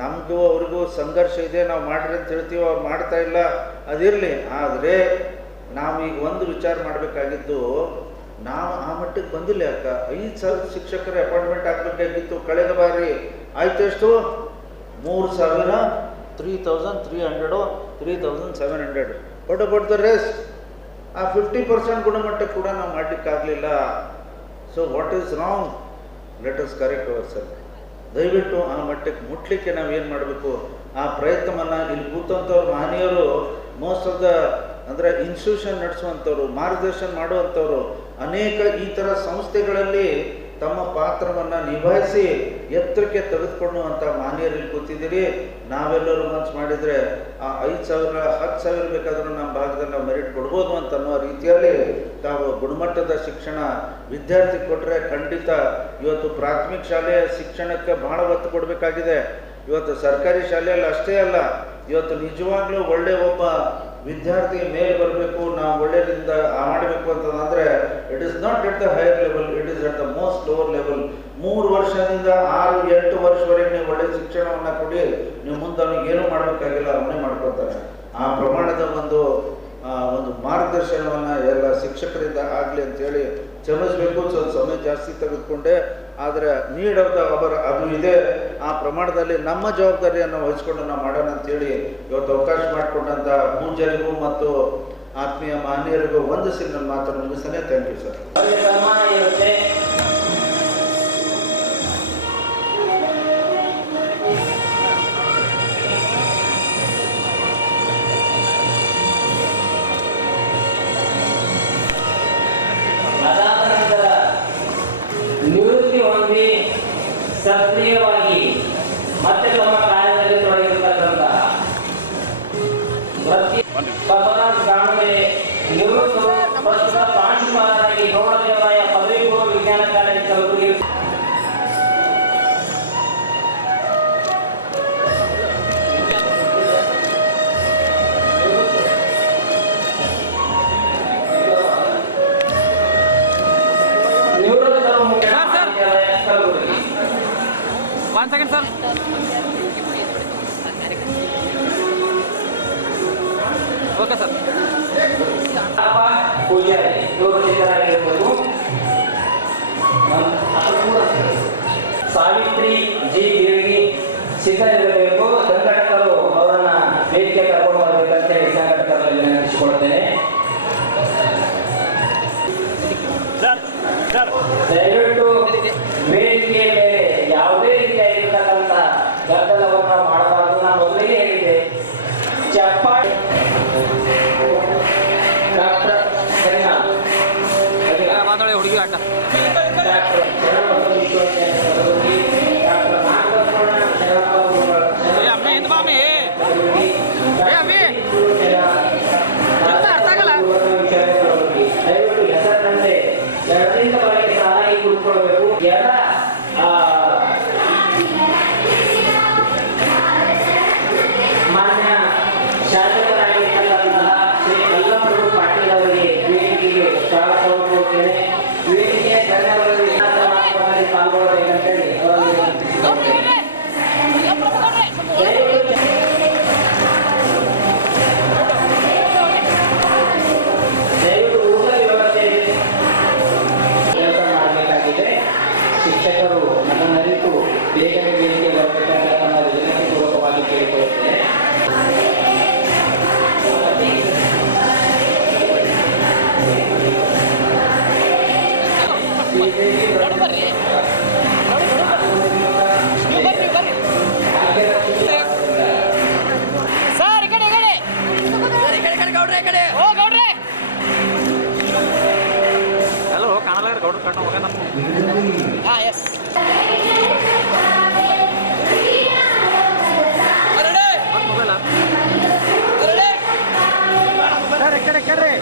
ನಮಗೂ ಅವ್ರಿಗೂ ಸಂಘರ್ಷ ಇದೆ, ನಾವು ಮಾಡಿರಿ ಅಂತ ಹೇಳ್ತೀವಿ, ಅವ್ರು ಮಾಡ್ತಾ ಇಲ್ಲ, ಅದಿರಲಿ. ಆದರೆ ನಾವೀಗ ಒಂದು ವಿಚಾರ ಮಾಡಬೇಕಾಗಿದ್ದು, ನಾವು ಆ ಮಟ್ಟಕ್ಕೆ ಬಂದಿಲ್ಲ. ಯಾಕೆ 5,000 ಶಿಕ್ಷಕರ ಅಪಾಯಿಂಟ್ಮೆಂಟ್ ಆಗಬೇಕಾಗಿತ್ತು. ಕಳೆದ ಬಾರಿ ಆಯ್ತು ಎಷ್ಟು? 3,000, 3,300, 3,700. What about the rest? ಆ 50% ಗುಣಮಟ್ಟ ಕೂಡ ನಾವು ಮಾಡಲಿಕ್ಕಾಗಲಿಲ್ಲ. So what is wrong? Let us correct ourselves. ದಯವಿಟ್ಟು ಆ ಮಟ್ಟಕ್ಕೆ ಮುಟ್ಲಿಕ್ಕೆ ನಾವು ಏನು ಮಾಡಬೇಕು, ಆ ಪ್ರಯತ್ನವನ್ನು ಇಲ್ಲಿ ಕೂತಂಥವ್ರು ಮಹನೀಯರು, ಮೋಸ್ಟ್ ಆಫ್ ದ ಅಂದರೆ ಇನ್ಸ್ಟಿಟ್ಯೂಷನ್ ನಡೆಸುವಂಥವ್ರು, ಮಾರ್ಗದರ್ಶನ ಮಾಡುವಂಥವ್ರು, ಅನೇಕ ಈ ಥರ ಸಂಸ್ಥೆಗಳಲ್ಲಿ ತಮ್ಮ ಪಾತ್ರವನ್ನು ನಿಭಾಯಿಸಿ ಎತ್ತರಕ್ಕೆ ತೆಗೆದುಕೊಳ್ಳುವಂಥ ಮಾನ್ಯರಲ್ಲಿ ಕೂತಿದ್ದೀರಿ. ನಾವೆಲ್ಲರೂ ಮನಸ್ಸು ಮಾಡಿದರೆ ಆ 5,000, 10,000 ಬೇಕಾದರೂ ನಮ್ಮ ಭಾಗದಲ್ಲಿ ನಾವು ಮೆರಿಟ್ ಕೊಡ್ಬೋದು ಅಂತ ಅನ್ನೋ ರೀತಿಯಲ್ಲಿ ತಾವು ಗುಣಮಟ್ಟದ ಶಿಕ್ಷಣ ವಿದ್ಯಾರ್ಥಿ ಕೊಟ್ಟರೆ ಖಂಡಿತ ಇವತ್ತು ಪ್ರಾಥಮಿಕ ಶಾಲೆಯ ಶಿಕ್ಷಣಕ್ಕೆ ಬಹಳ ಒತ್ತು ಕೊಡಬೇಕಾಗಿದೆ. ಇವತ್ತು ಸರ್ಕಾರಿ ಶಾಲೆಯಲ್ಲಿ ಅಷ್ಟೇ ಅಲ್ಲ, ಇವತ್ತು ನಿಜವಾಗ್ಲೂ ಒಳ್ಳೆಯ ಒಬ್ಬ ವಿದ್ಯಾರ್ಥಿ ಮೇಲೆ ಬರಬೇಕು, ನಾವು ಒಳ್ಳೆಯದಿಂದ ಮಾಡಬೇಕು ಅಂತಂದರೆ it is not at the higher level, it is at the most lower level. 3 ವರ್ಷದಿಂದ 6-8 ವರ್ಷವರೆಗೆ ನೀವು ಒಳ್ಳೆಯ ಶಿಕ್ಷಣವನ್ನು ಕೊಡಿ, ನೀವು ಮುಂದೆ ಅವನಿಗೆ ಏನೂ ಮಾಡಬೇಕಾಗಿಲ್ಲ, ಅವನೇ ಮಾಡ್ಕೊತಾರೆ. ಆ ಪ್ರಮಾಣದ ಒಂದು ಒಂದು ಮಾರ್ಗದರ್ಶನವನ್ನು ಎಲ್ಲ ಶಿಕ್ಷಕರಿಂದ ಆಗಲಿ ಅಂತೇಳಿ ಕ್ಷಮಿಸಬೇಕು. ಸ್ವಲ್ಪ ಸಮಯ ಜಾಸ್ತಿ ತೆಗೆದುಕೊಂಡೆ, ಆದರೆ ನೀಡೋದ ಅವರ ಅದು ಇದೆ, ಆ ಪ್ರಮಾಣದಲ್ಲಿ ನಮ್ಮ ಜವಾಬ್ದಾರಿಯನ್ನು ವಹಿಸ್ಕೊಂಡು ನಾವು ಮಾಡೋಣ ಅಂತೇಳಿ ಇವತ್ತು ಅವಕಾಶ ಮಾಡಿಕೊಂಡಂಥ ಪೂಜ್ಯರಿಗೂ ಮತ್ತು ಆತ್ಮೀಯ ಮಾನ್ಯರಿಗೂ ವಂದಿಸಿ ನನ್ನ ಮಾತನ್ನು ಮುಗಿಸ್ತೇನೆ. Thank you sir. ಸನ್ಮಾನ ಇರುತ್ತೆ. ಅದಾದ ನಂತರ ನಿವೃತ್ತಿ ಹೊಂದಿ ಸಕ್ರಿಯವಾಗಿ ಮತ್ತೆ ತಮ್ಮ ಕಾರ್ಯದಲ್ಲಿ ತೊಡಗಿರತಕ್ಕಂತಹ ಬಸವರಾಜ್ ಗಾಣಲೆ ನಿವೃತ್ತರು ಪ್ರಸ್ತುತ ಪ್ರಾಂಶುಪಾಲರಾಗಿ ಗೌಡದೇವರಾಯ ಪದವಿ ಪೂರ್ವ ವಿಜ್ಞಾನ ಕಾಲೇಜು ಕಲಬುರಗಿ. ನಿವೃತ್ತರು ಮುಖ್ಯ ಮಹಾವಿದ್ಯಾಲಯ Kalaburagi. 1 second sir. Okay sir. Pujari ಇವರು ಸಿದ್ಧರಾಗಿರಬೇಕು. ಸಾವಿತ್ರಿ ಜಿ ಗಿರಿಗಿ ಸಿದ್ಧರಿರಬೇಕು. ಸಂಘಟಕರು ಅವರನ್ನ ವೇದಿಕೆ ಕರ್ಕೊಂಡು ಬರಬೇಕಂತ ಹೇಳಿ ಸಂಘಟಕರಲ್ಲಿ ನೆನಪಿಸಿಕೊಳ್ತೇನೆ. ದಯವಿಟ್ಟು ವೇದಿಕೆಯ ಮೇಲೆ ಯಾವುದೇ ರೀತಿಯಾಗಿರ್ತಕ್ಕಂಥ ಗದ್ದಲವನ್ನು ಮಾಡಬಾರದು. ನಾನು ಮೊದಲಿಗೆ ಹೇಳಿದೆ, ಚಪ್ಪಾಳೆ ಡಾಕ್ಟರ್ ಮಾತಾಡಿ ಹುಡುಗಿ ಆಟ. ಅಮ್ಮೆ ಹಿಂದೆ ಬಾಮಿ. ಅರ್ಥ ಆಗಲ್ಲ. ದಯವಿಟ್ಟು ಹೆಸರಿನಂತೆ ಎರಡರಿಂದ ಬಳಿಗೆ ಸಾಲಾಗಿ ಕೂತ್ಕೊಳ್ಬೇಕು. ಎಲ್ಲ ಮಾನ್ಯ ಶಾಸಕರಾಗಿರ್ತಕ್ಕಂತಹ ಶ್ರೀ ಯಲ್ಲಪ್ಪರು ಪಾಟೀಲ್ ಅವರಿಗೆ ವೇದಿಕೆಗೆ ಸ್ವಾಗತವನ್ನು ಕೊಡ್ತೇನೆ. ವೇದಿಕೆಯ ಧನ್ಯವಾದಗಳು ಪಾಲ್ಗೊಳ್ಳಬೇಕಂತೇಳಿ ಅವರಿಗೆ ವಿನಂತಿಸಿಕೊಳ್ತೇನೆ. ದಯವಿಟ್ಟು ಊಟದ ವ್ಯವಸ್ಥೆ ಕೆಲಸ ಮಾಡಬೇಕಾಗಿದೆ. ಶಿಕ್ಷಕರು ನನ್ನರಿತು ಬೇಗನೆ ವೇದಿಕೆ ಬರಬೇಕಂತ ನನ್ನ ವಿನಂತಿ ಪೂರ್ವಕವಾಗಿ ಕೇಳಿಕೊಳ್ಳುತ್ತೇನೆ. ಸರ್ ಈ ಕಡೆ ಗೌಡ್ರೆ ಈ ಕಡೆ. ಓ ಗೌಡ್ರೆ ಹಲೋ ಕಾಣಲ್ಲ ಗೌಡ್ರು ಕಣ್ಣು ಹೋಗೋಣ. ಹಾಂ ಎಸ್. ಮೊಬೈಲ ಸರ್ ಈ ಕಡೆ ಕರ್ರಿ.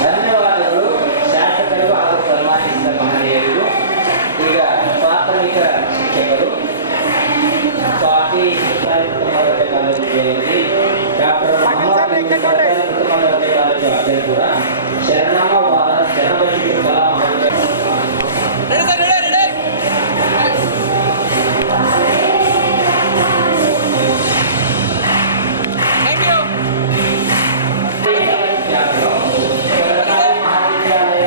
ಧನ್ಯವಾದಗಳು ಶಾಸಕರು ಹಾಗೂ ಸನ್ಮಾನಿಸಿದ ಮಹನೀಯರಿಗೂ. ಈಗ ಪ್ರಾಥಮಿಕ ಶಿಕ್ಷಕರು ಸ್ವಾತಿ ಪ್ರಥಮ ಕಾಲೇಜು ಡಾಕ್ಟರ್ ಪ್ರಥಮ ಕಾಲೇಜು ಅಭ್ಯರ್ಥಿಗಳ ಶರಣಮ್ಮ ವಾರ ಶರಣಬಸವೇಶ್ವರ ಕಲಾ ಮಹಾವಿದ್ಯಾಲಯ.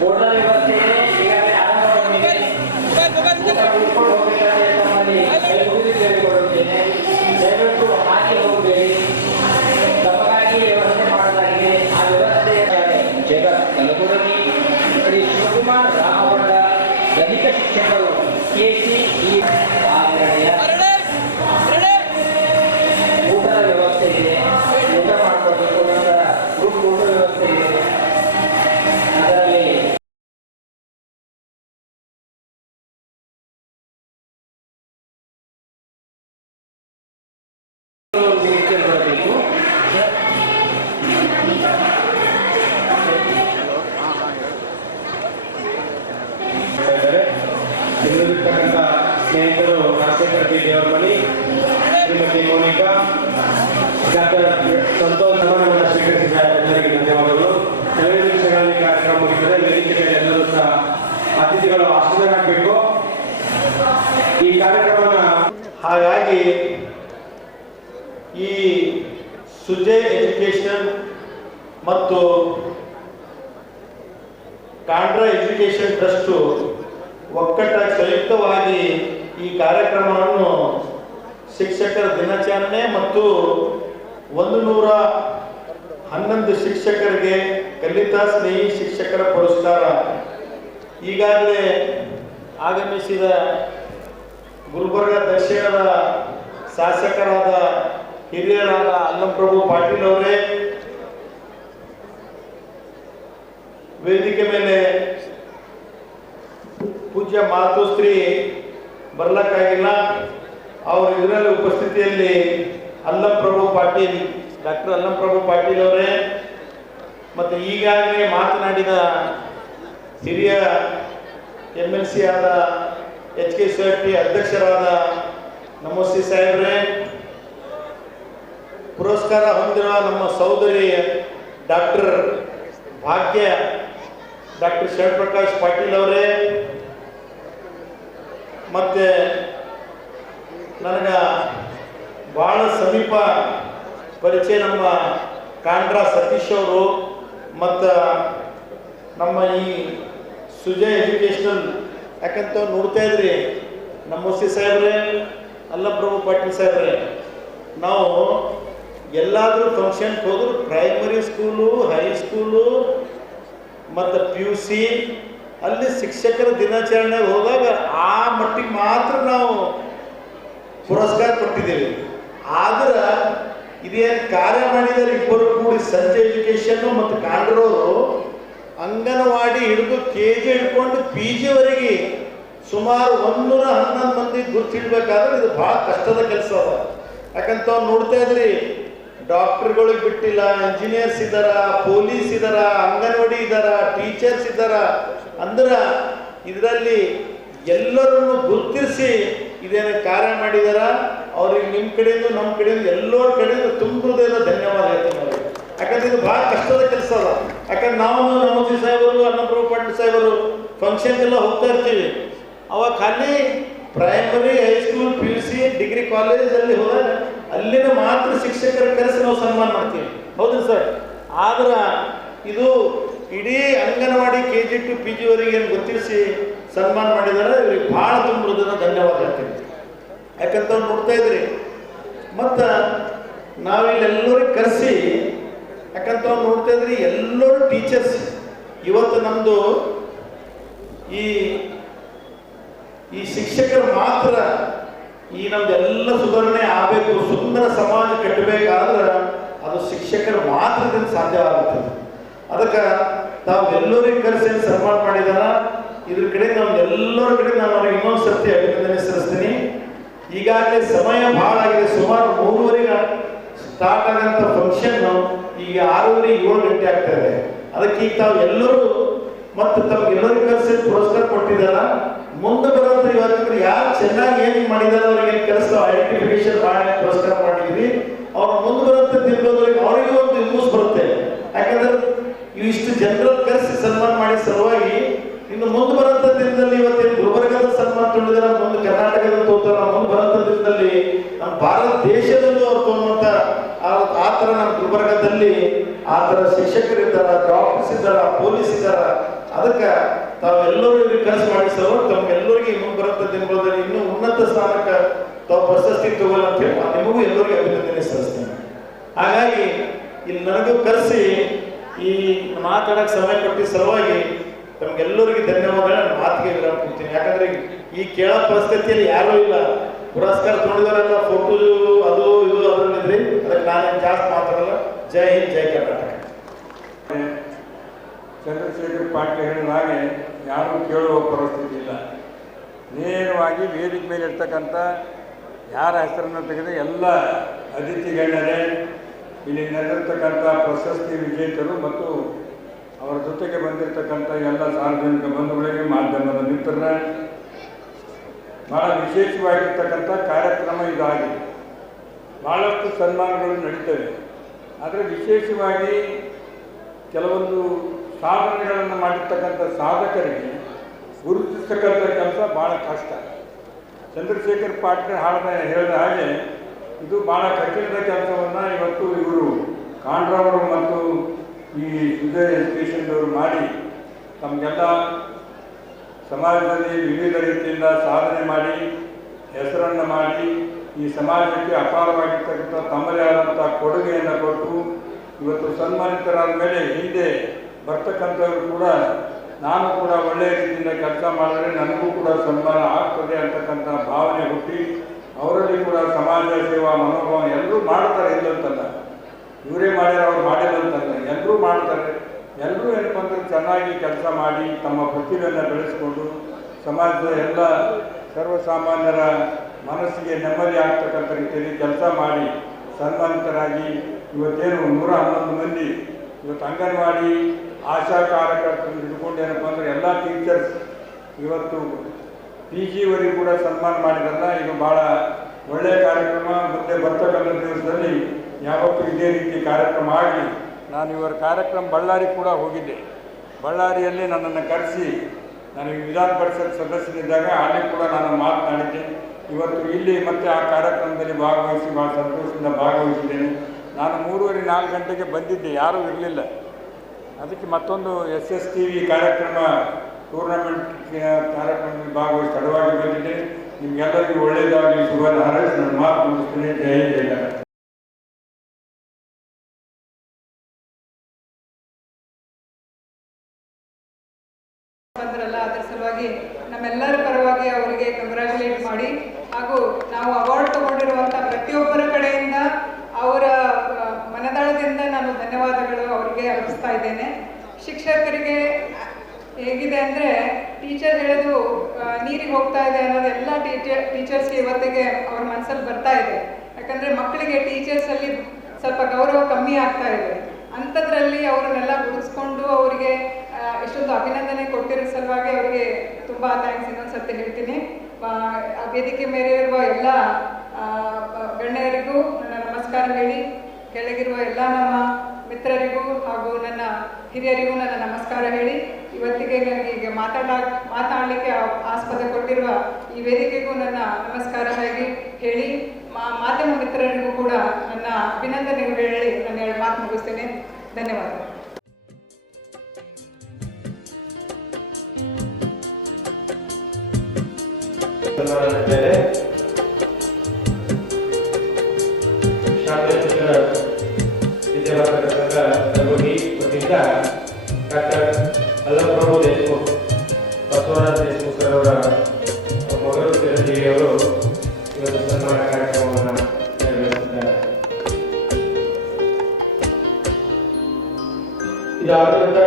ಹೋಟೆಲ್ ವ್ಯವಸ್ಥೆ ಈಗಾಗಲೇ ಆರಂಭಗೊಂಡಿದೆ. ಉಳ್ಕೊಂಡು ಹೋಗಬೇಕಾದ್ರೆ ತಮ್ಮಲ್ಲಿ ಕೈ ಮುಗಿದು ಕೇಳಿಕೊಳ್ಳುತ್ತೇನೆ. ದಯವಿಟ್ಟು ಹಾಕಿ ಹೋಗಬೇಡಿ. ತಮಗಾಗಿ ವ್ಯವಸ್ಥೆ ಮಾಡಲಾಗಿದೆ. ಆ ವ್ಯವಸ್ಥೆಯ ಜಗತ್ ಕಲಬುರಗಿ ಶ್ರೀ ಶಿವಕುಮಾರ್ ರಾಮಗೊಂಡ ದೈಹಿಕ ಶಿಕ್ಷಕರು KC ಸುಜಯ್ ಎಜುಕೇಷನ್ ಮತ್ತು ಕಾಂಡ್ರಾ ಎಜುಕೇಷನ್ ಟ್ರಸ್ಟು ಒಕ್ಕಟ್ಟಾಗಿ ಸಂಯುಕ್ತವಾಗಿ ಈ ಕಾರ್ಯಕ್ರಮವನ್ನು ಶಿಕ್ಷಕರ ದಿನಾಚರಣೆ ಮತ್ತು 111 ಶಿಕ್ಷಕರಿಗೆ ಕಲಿತಾ ಸ್ನೇಹಿ ಶಿಕ್ಷಕರ ಪುರಸ್ಕಾರ ಈಗಾಗಲೇ ಆಗಮಿಸಿದ ಗುಲ್ಬರ್ಗ ದಕ್ಷಿಣದ ಶಾಸಕರಾದ ಹಿರಿಯರಾದ ಅಲ್ಲಂಪ್ರಭು ಪಾಟೀಲ್ ಅವರೇ, ವೇದಿಕೆ ಮೇಲೆ ಪೂಜ್ಯ ಮಾತುಶ್ರೀ ಬರ್ಲಕ್ಕಾಗಿಲ್ಲ, ಅವರ ಇದರಲ್ಲಿ ಉಪಸ್ಥಿತಿಯಲ್ಲಿ ಡಾಕ್ಟರ್ ಅಲ್ಲಂಪ್ರಭು ಪಾಟೀಲ್ ಅವರೇ ಮತ್ತು ಈಗಾಗಲೇ ಮಾತನಾಡಿದ ಹಿರಿಯ MLC ಆದ HKSRT ಅಧ್ಯಕ್ಷರಾದ ನಮೋಸಿ ಸಾಹೇಬ್ರೆ, ಪುರಸ್ಕಾರ ಹೊಂದಿರುವ ನಮ್ಮ ಸಹೋದರಿ ಡಾಕ್ಟರ್ ಭಾಗ್ಯ ಡಾಕ್ಟರ್ ಶಿವಪ್ರಕಾಶ್ ಪಾಟೀಲ್ ಅವರೇ, ಮತ್ತೆ ನನಗೆ ಭಾಳ ಸಮೀಪ ಪರಿಚಯ ನಮ್ಮ ಕಾಂಡ್ರಾ ಸತೀಶ್ ಅವರು ಮತ್ತು ನಮ್ಮ ಈ ಸುಜಯ್ ಎಜುಕೇಷನಲ್ ಯಾಕಂತ ನೋಡ್ತಾ ಇದ್ರಿ ನಮ್ಮ ಮುಸಿ ಸಾಹೇಬ್ರೆ, ಅಲ್ಲಪ್ರಭು ಪಾಟೀಲ್ ಸಾಹೇಬ್ರೆ, ನಾವು ಎಲ್ಲಾದರೂ ಫಂಕ್ಷನ್ಗೆ ಹೋದ್ರು ಪ್ರೈಮರಿ ಸ್ಕೂಲು, ಹೈಸ್ಕೂಲು ಮತ್ತು PUC ಅಲ್ಲಿ ಶಿಕ್ಷಕರ ದಿನಾಚರಣೆಗೆ ಹೋದಾಗ ಆ ಮಟ್ಟಿಗೆ ಮಾತ್ರ ನಾವು ಪುರಸ್ಕಾರ ಕೊಟ್ಟಿದ್ದೇವೆ. ಆದ್ರೆ ಇದೇನು ಕಾರ್ಯ ಮಾಡಿದರೆ ಇಬ್ಬರು ಕೂಡಿ ಸಂಜೆ ಎಜುಕೇಷನ್ನು ಮತ್ತು ಕಾಂಡ್ರವರು ಅಂಗನವಾಡಿ ಹಿಡಿದು KG ಹಿಡ್ಕೊಂಡು PG ವರೆಗೆ ಸುಮಾರು 111 ಮಂದಿ ಗುರ್ತಿಡ್ಬೇಕಾದ್ರೆ ಇದು ಭಾಳ ಕಷ್ಟದ ಕೆಲಸ ಅದ. ಯಾಕಂತ ನೋಡ್ತಾ ಇದ್ರಿ, ಡಾಕ್ಟರ್ಗಳಿಗೆ ಬಿಟ್ಟಿಲ್ಲ, ಇಂಜಿನಿಯರ್ಸ್ ಇದ್ದಾರ, ಪೊಲೀಸ್ ಇದ್ದಾರ, ಅಂಗನವಾಡಿ ಇದ್ದಾರ, ಟೀಚರ್ಸ್ ಇದ್ದಾರ. ಅಂದ್ರೆ ಇದರಲ್ಲಿ ಎಲ್ಲರನ್ನು ಗುರುತಿಸಿ ಇದೇನು ಕಾರ್ಯ ಮಾಡಿದಾರ. ಅವ್ರಿಗೆ ನಿಮ್ಮ ಕಡೆಯಿಂದ ನಮ್ಮ ಕಡೆಯಿಂದ ಎಲ್ಲರ ಕಡೆಯಿಂದ ತುಂಬ ಹೃದಯದ ಧನ್ಯವಾದ ಹೇಳ್ತೀನಿ ಅವ್ರಿಗೆ. ಯಾಕಂದ್ರೆ ಇದು ಭಾಳ ಕಷ್ಟದ ಕೆಲಸ ಅದ. ಯಾಕಂದ್ರೆ ನಾವು ನಮೋಸಿ ಸಾಹೇಬರು, ಅಲ್ಲಂಪ್ರಭು ಪಾಟೀಲ್ ಸಾಹೇಬರು ಫಂಕ್ಷನ್ಗೆಲ್ಲ ಹೋಗ್ತಾ ಇರ್ತೀವಿ. ಅವಾಗ ಖಾಲಿ ಪ್ರೈಮರಿ, ಹೈಸ್ಕೂಲ್, PUC, ಡಿಗ್ರಿ ಕಾಲೇಜಲ್ಲಿ ಹೋದಾಗ ಅಲ್ಲಿನ ಮಾತ್ರ ಶಿಕ್ಷಕರ ಕರೆಸಿ ನಾವು ಸನ್ಮಾನ ಮಾಡ್ತೀವಿ. ಹೌದು ಸರ್. ಆದ್ರೆ ಇದು ಇಡೀ ಅಂಗನವಾಡಿ KG to PG ವರೆಗೆ ಏನು ಗೊತ್ತಿರಿಸಿ ಸನ್ಮಾನ ಮಾಡಿದ್ದಾರೆ. ಇವ್ರಿಗೆ ಭಾಳ ತುಂಬ ಹೃದಯದ ಧನ್ಯವಾದ ಹೇಳ್ತೀನಿ. ಯಾಕಂತ ನೋಡ್ತಾ ಇದ್ರಿ, ಮತ್ತು ನಾವಿಲ್ಲೆಲ್ಲರಿಗೆ ಕರೆಸಿ, ಯಾಕಂತ ನೋಡ್ತಾ ಇದ್ರಿ ಎಲ್ಲರೂ ಟೀಚರ್ಸ್. ಇವತ್ತು ನಮ್ಮದು ಈ ಶಿಕ್ಷಕರು ಮಾತ್ರ ಈ ನಮ್ದೆಲ್ಲ ಸುಧಾರಣೆ ಆಗಬೇಕು, ಸುಂದರ ಸಮಾಜ ಕಟ್ಟಬೇಕಾದ್ರೆ ಅದು ಶಿಕ್ಷಕರ ಮಾತ್ರದಿಂದ ಸಾಧ್ಯವಾಗುತ್ತದೆ. ಅದಕ್ಕೆ ತಾವು ಎಲ್ಲರಿಗೆ ಕರೆಸಿ ಸನ್ಮಾನ ಮಾಡಿದಾರ. ಇದ್ರ ಕಡೆ ನಮ್ದೆಲ್ಲರ ಕಡೆ ನಾನು ಅವ್ರಿಗೆ ಇನ್ನೊಂದು ಸರ್ತಿ ಅಭಿನಂದನೆ ಸಲ್ಲಿಸ್ತೀನಿ. ಈಗಾಗಲೇ ಸಮಯ ಭಾಳ ಆಗಿದೆ. ಸುಮಾರು 3:30ಗೆ ಸ್ಟಾರ್ಟ್ ಆಗಂತ ಫಂಕ್ಷನ್ ಈಗ 6:30, 7 ಗಂಟೆ ಆಗ್ತಾ ಇದೆ. ಅದಕ್ಕೆ ಈಗ ತಾವು ಎಲ್ಲರೂ ಮತ್ತು ತಮ್ಗೆಲ್ಲರಿಗೂ ಕರೆಸಿ ಪುರಸ್ಕಾರ ಕೊಟ್ಟಿದ್ದಾರ. ಮುಂದೆ ಬರೋದು ಇವತ್ತು ಯಾರು ಚೆನ್ನಾಗಿ ಏನು ಮಾಡಿದಾರೆ ಅವ್ರಿಗೆ ಕೆಲಸ ಐಡೆಂಟಿಫಿಕೇಶನ್ ಮಾಡಿ ಪುರಸ್ಕಾರ ಮಾಡಿದ್ವಿ. ಅವ್ರು ಮುಂದೆ ಬರುತ್ತೆ ತಿಳ್ಕೋದ್ರಿಗೆ ಅವರಿಗೂ ಒಂದು ಯೂಸ್ ಬರುತ್ತೆ. ಯಾಕಂದ್ರೆ ಇಷ್ಟು ಜನರನ್ನು ಕರೆಸಿ ಸನ್ಮಾನ ಮಾಡಿದ ಸಲುವಾಗಿ ಇನ್ನು ಮುಂದೆ ಬರೋಂಥ ದಿನದಲ್ಲಿ ಇವತ್ತೇನು ಗುಲ್ಬರ್ಗದ ಸನ್ಮಾನ ತೊಗೊಂಡಿದಾರ, ಮುಂದೆ ಕರ್ನಾಟಕದ ತೋತಾರ, ಮುಂದೆ ಬರೋಂಥ ದಿನದಲ್ಲಿ ನಮ್ಮ ಭಾರತ ದೇಶದಲ್ಲೂ ಅವ್ರು ತಗೊಂಡಂಥ ಆ ಥರ ನಮ್ಮ ಗುಲ್ಬರ್ಗದಲ್ಲಿ ಆ ಥರ ಶಿಕ್ಷಕರಿದ್ದಾರ, ಡಾಕ್ಟರ್ಸ್ ಇದ್ದಾರ, ಪೊಲೀಸ್ ಇದ್ದಾರ. ಅದಕ್ಕೆ ತಾವೆಲ್ಲರೂ ಇವ್ರಿಗೆ ಕನಸು ಮಾಡಿಸಲು ತಮ್ಗೆಲ್ಲರಿಗೆ ಮುಂದೆ ಬರೋಂಥ ದಿನಗಳಲ್ಲಿ ಇನ್ನೂ ಉನ್ನತ ಸ್ಥಾನಕ್ಕೆ ತಾವು ಪ್ರಶಸ್ತಿ ತಗೋಲ್ಲ ಅಂತ ಹೇಳಿ ನಿಮಗೂ ಎಲ್ಲರಿಗೂ ಅಭಿನಂದನೆ ಸಲ್ಲಿಸ್ತೇನೆ. ಹಾಗಾಗಿ ಇಲ್ಲಿ ನನಗೂ ಕರೆಸಿ ಈ ಮಾತಾಡೋಕ್ಕೆ ಸಮಯ ಕೊಟ್ಟಿದ್ದ ಸಲುವಾಗಿ ತಮ್ಗೆಲ್ಲರಿಗೆ ಧನ್ಯವಾದಗಳು. ನನ್ನ ಮಾತಿಗೆ ವಿರಾಮ ಕೊಡ್ತೀನಿ. ಯಾಕಂದ್ರೆ ಈ ಕೇಳೋ ಪರಿಸ್ಥಿತಿಯಲ್ಲಿ ಯಾರೂ ಇಲ್ಲ. ಪುರಸ್ಕಾರ ತೊಗೊಂಡಿದಾರೆಲ್ಲ ಫೋಟೋ ಅದು ಇದು ಅದರಲ್ಲಿದ್ರಿ. ಅದಕ್ಕೆ ನಾನೇನು ಜಾಸ್ತಿ ಮಾತಾಡಲ್ಲ. ಜೈ ಹಿಂದ್, ಜೈ ಕರ್ನಾಟಕ. ಚಂದ್ರಶೇಖರ್ ಪಾಟೀಲ್ ಹೇಳಿದ ಹಾಗೆ ಯಾರೂ ಕೇಳುವ ಪರಿಸ್ಥಿತಿ ಇಲ್ಲ. ನೇರವಾಗಿ ವೇದಿಕೆ ಮೇಲೆ ಇರ್ತಕ್ಕಂಥ ಯಾರ ಹೆಸರನ್ನು ತೆಗೆದು ಎಲ್ಲ ಅತಿಥಿ ಗಣ್ಯರೇ, ಇಲ್ಲಿ ನಡೆದಿರ್ತಕ್ಕಂಥ ಪ್ರಶಸ್ತಿ ವಿಜೇತರು ಮತ್ತು ಅವರ ಜೊತೆಗೆ ಬಂದಿರತಕ್ಕಂಥ ಎಲ್ಲ ಸಾರ್ವಜನಿಕ ಬಂಧುಗಳಿಗೆ, ಮಾಧ್ಯಮದ ಮಿತ್ರರ, ಭಾಳ ವಿಶೇಷವಾಗಿರ್ತಕ್ಕಂಥ ಕಾರ್ಯಕ್ರಮ ಇದಾಗಿದೆ. ಭಾಳಷ್ಟು ಸನ್ಮಾನಗಳು ನಡೀತವೆ. ಆದರೆ ವಿಶೇಷವಾಗಿ ಕೆಲವೊಂದು ಸಾಧನೆಗಳನ್ನು ಮಾಡಿರ್ತಕ್ಕಂಥ ಸಾಧಕರಿಗೆ ಗುರುತಿಸ್ತಕ್ಕಂಥ ಕೆಲಸ ಭಾಳ ಕಷ್ಟ. ಚಂದ್ರಶೇಖರ್ ಪಾಟೀಲ್ ಹೇಳಿದ ಹಾಗೆ ಇದು ಭಾಳ ಕಠಿಣದ ಕೆಲಸವನ್ನು ಇವತ್ತು ಇವರು ಕಾಂಡ್ರವರು ಮತ್ತು ಈ ಸುಜಯ ಎಜುಕೇಷನ್ದವರು ಮಾಡಿ ತಮಗೆಲ್ಲ ಸಮಾಜದಲ್ಲಿ ವಿವಿಧ ರೀತಿಯಿಂದ ಸಾಧನೆ ಮಾಡಿ ಹೆಸರನ್ನು ಮಾಡಿ ಈ ಸಮಾಜಕ್ಕೆ ಅಪಾರವಾಗಿರ್ತಕ್ಕಂಥ ತಮ್ಮದೇ ಆದಂಥ ಕೊಡುಗೆಯನ್ನು ಕೊಟ್ಟು ಇವತ್ತು ಸನ್ಮಾನಿತರಾದ ಮೇಲೆ ಹಿಂದೆ ಬರ್ತಕ್ಕಂಥವ್ರು ಕೂಡ ನಾನು ಕೂಡ ಒಳ್ಳೆಯ ರೀತಿಯಿಂದ ಕೆಲಸ ಮಾಡಿದ್ರೆ ನನಗೂ ಕೂಡ ಸನ್ಮಾನ ಆಗ್ತದೆ ಅಂತಕ್ಕಂಥ ಭಾವನೆ ಹುಟ್ಟಿ ಅವರಲ್ಲಿ ಕೂಡ ಸಮಾಜ ಸೇವಾ ಮನೋಭಾವ ಎಲ್ಲರೂ ಮಾಡ್ತಾರೆ ಇಲ್ಲಂತಲ್ಲ, ಇವರೇ ಮಾಡ್ಯಾರ ಅವ್ರು ಮಾಡಿಲ್ಲಂತಲ್ಲ, ಎಲ್ಲರೂ ಮಾಡ್ತಾರೆ. ಎಲ್ಲರೂ ಏನಪ್ಪ ಅಂದ್ರೆ ಚೆನ್ನಾಗಿ ಕೆಲಸ ಮಾಡಿ ತಮ್ಮ ಪ್ರತಿಭೆಯನ್ನು ಬೆಳೆಸ್ಕೊಂಡು ಸಮಾಜದ ಎಲ್ಲ ಸರ್ವಸಾಮಾನ್ಯರ ಮನಸ್ಸಿಗೆ ನೆಮ್ಮದಿ ಆಗ್ತಕ್ಕಂಥ ರೀತಿಯಲ್ಲಿ ಕೆಲಸ ಮಾಡಿ ಸನ್ಮಾನಿತರಾಗಿ ಇವತ್ತೇನು 111 ಮಂದಿ ಇವತ್ತು ಅಂಗನವಾಡಿ ಆಶಾ ಕಾರ್ಯಕರ್ತರು ಹಿಡ್ಕೊಂಡು ಏನಪ್ಪ ಅಂದರೆ ಎಲ್ಲ ಟೀಚರ್ಸ್ ಇವತ್ತು PG ಕೂಡ ಸನ್ಮಾನ ಮಾಡಿದ್ರಲ್ಲ, ಇದು ಭಾಳ ಒಳ್ಳೆಯ ಕಾರ್ಯಕ್ರಮ. ಮುಂದೆ ಬರ್ತಕ್ಕಂಥ ದಿವಸದಲ್ಲಿ ಯಾವತ್ತೂ ಇದೇ ರೀತಿ ಕಾರ್ಯಕ್ರಮ ಆಗಲಿ. ನಾನು ಇವರ ಕಾರ್ಯಕ್ರಮ ಬಳ್ಳಾರಿ ಕೂಡ ಹೋಗಿದ್ದೆ. ಬಳ್ಳಾರಿಯಲ್ಲಿ ನನ್ನನ್ನು ಕರೆಸಿ ನಾನು ವಿಧಾನ ಪರಿಷತ್ ಸದಸ್ಯನಿದ್ದಾಗ ಅಲ್ಲಿ ಕೂಡ ನಾನು ಮಾತನಾಡಿದ್ದೆ. ಇವತ್ತು ಇಲ್ಲಿ ಮತ್ತೆ ಆ ಕಾರ್ಯಕ್ರಮದಲ್ಲಿ ಭಾಗವಹಿಸಿ ಭಾಳ ಸಂತೋಷದಿಂದ ಭಾಗವಹಿಸಿದ್ದೇನೆ. ನಾನು 3:30-4 ಗಂಟೆಗೆ ಬಂದಿದ್ದೆ, ಯಾರೂ ಇರಲಿಲ್ಲ. ಅದಕ್ಕೆ ಮತ್ತೊಂದು SSTV ಕಾರ್ಯಕ್ರಮ ಟೂರ್ನಮೆಂಟ್ ಕಾರ್ಯಕ್ರಮದಲ್ಲಿ ಭಾಗವಹಿಸಿ ತಡವಾಗಿ ಬಂದಿದ್ದೆ. ನಿಮಗೆಲ್ಲರಿಗೂ ಒಳ್ಳೆಯದಾಗಲಿ, ಶುಭ ಹಾರೈಸಿ ನನ್ನ ಮಾತು ಮುಗಿಸ್ತೇನೆ. ಜೈ ಜಯಕಾರ. ಬಂದ್ರಲ್ಲ, ಅದರ ಸಲುವಾಗಿ ನಮ್ಮೆಲ್ಲರ ಪರವಾಗಿ ಅವರಿಗೆ ಕಂಗ್ರ್ಯಾಚುಲೇಟ್ ಮಾಡಿ, ಹಾಗೂ ನಾವು ಅವಾರ್ಡ್ ತಗೊಂಡಿರುವಂಥ ಪ್ರತಿಯೊಬ್ಬರ ಕಡೆಯಿಂದ ಅವರ ಮನದಾಳದಿಂದ ನಾನು ಧನ್ಯವಾದಗಳು ಅವರಿಗೆ ಅರ್ಪಿಸ್ತಾ ಇದ್ದೇನೆ. ಶಿಕ್ಷಕರಿಗೆ ಹೇಗಿದೆ ಅಂದರೆ, ಟೀಚರ್ ಹೇಳೋದು ನೀರಿಗೆ ಹೋಗ್ತಾ ಇದೆ ಅನ್ನೋದೆಲ್ಲ ಟೀಚರ್ಸ್ಗೆ ಇವತ್ತಿಗೆ ಅವ್ರ ಮನಸ್ಸಲ್ಲಿ ಬರ್ತಾ ಇದೆ. ಯಾಕಂದರೆ ಮಕ್ಕಳಿಗೆ ಟೀಚರ್ಸಲ್ಲಿ ಸ್ವಲ್ಪ ಗೌರವ ಕಮ್ಮಿ ಆಗ್ತಾ ಇದೆ. ಅಂಥದ್ರಲ್ಲಿ ಅವರನ್ನೆಲ್ಲ ಗುರುತಿಸ್ಕೊಂಡು ಅವರಿಗೆ ಎಷ್ಟೊಂದು ಅಭಿನಂದನೆ ಕೊಟ್ಟಿರೋ ಸಲುವಾಗಿ ಅವರಿಗೆ ತುಂಬ ಥ್ಯಾಂಕ್ಸ್ ಇನ್ನೊಂದು ಸರ್ತಿ ಹೇಳ್ತೀನಿ. ವೇದಿಕೆ ಮೇಲೆ ಇರುವ ಎಲ್ಲ ಗಣ್ಯರಿಗೂ ನನ್ನ ನಮಸ್ಕಾರ ಹೇಳಿ, ಕೆಳಗಿರುವ ಎಲ್ಲ ನಮ್ಮ ಮಿತ್ರರಿಗೂ ಹಾಗೂ ನನ್ನ ಹಿರಿಯರಿಗೂ ನನ್ನ ನಮಸ್ಕಾರ ಹೇಳಿ, ಇವತ್ತಿಗೆ ನನಗೆ ಮಾತಾಡಲಿಕ್ಕೆ ಆಸ್ಪದ ಕೊಟ್ಟಿರುವ ಈ ವೇದಿಕೆಗೂ ನನ್ನ ನಮಸ್ಕಾರ ಹೇಳಿ, ಮಾಧ್ಯಮ ಮಿತ್ರರಿಗೂ ಕೂಡ ನನ್ನ ಅಭಿನಂದನೆಗಳು ಹೇಳಿ ನಾನು ಮಾತು ಮುಗಿಸ್ತೇನೆ. ಧನ್ಯವಾದ. ಶಾಲೆಯ ಶಿಕ್ಷಣ ವಿದ್ಯಾಭ್ಯಾಸ ಸಂಘ ಕಲಬುರಗಿ ವತಿಯಿಂದ ಡಾಕ್ಟರ್ ಅಲ್ಲಪ್ರಭು ದೇಶಮುಖ್ ಬಸವರಾಜ್ ದೇಶಮುಖ್ ಸರ್ ಅವರ ಮಗಳು ಚಿರಂಜೀವಿಯವರು ಇವತ್ತು ಸನ್ಮಾನ ಕಾರ್ಯಕ್ರಮವನ್ನು ನೆರವೇರಿಸಿದ್ದಾರೆ. ಇದಾದ ನಂತರ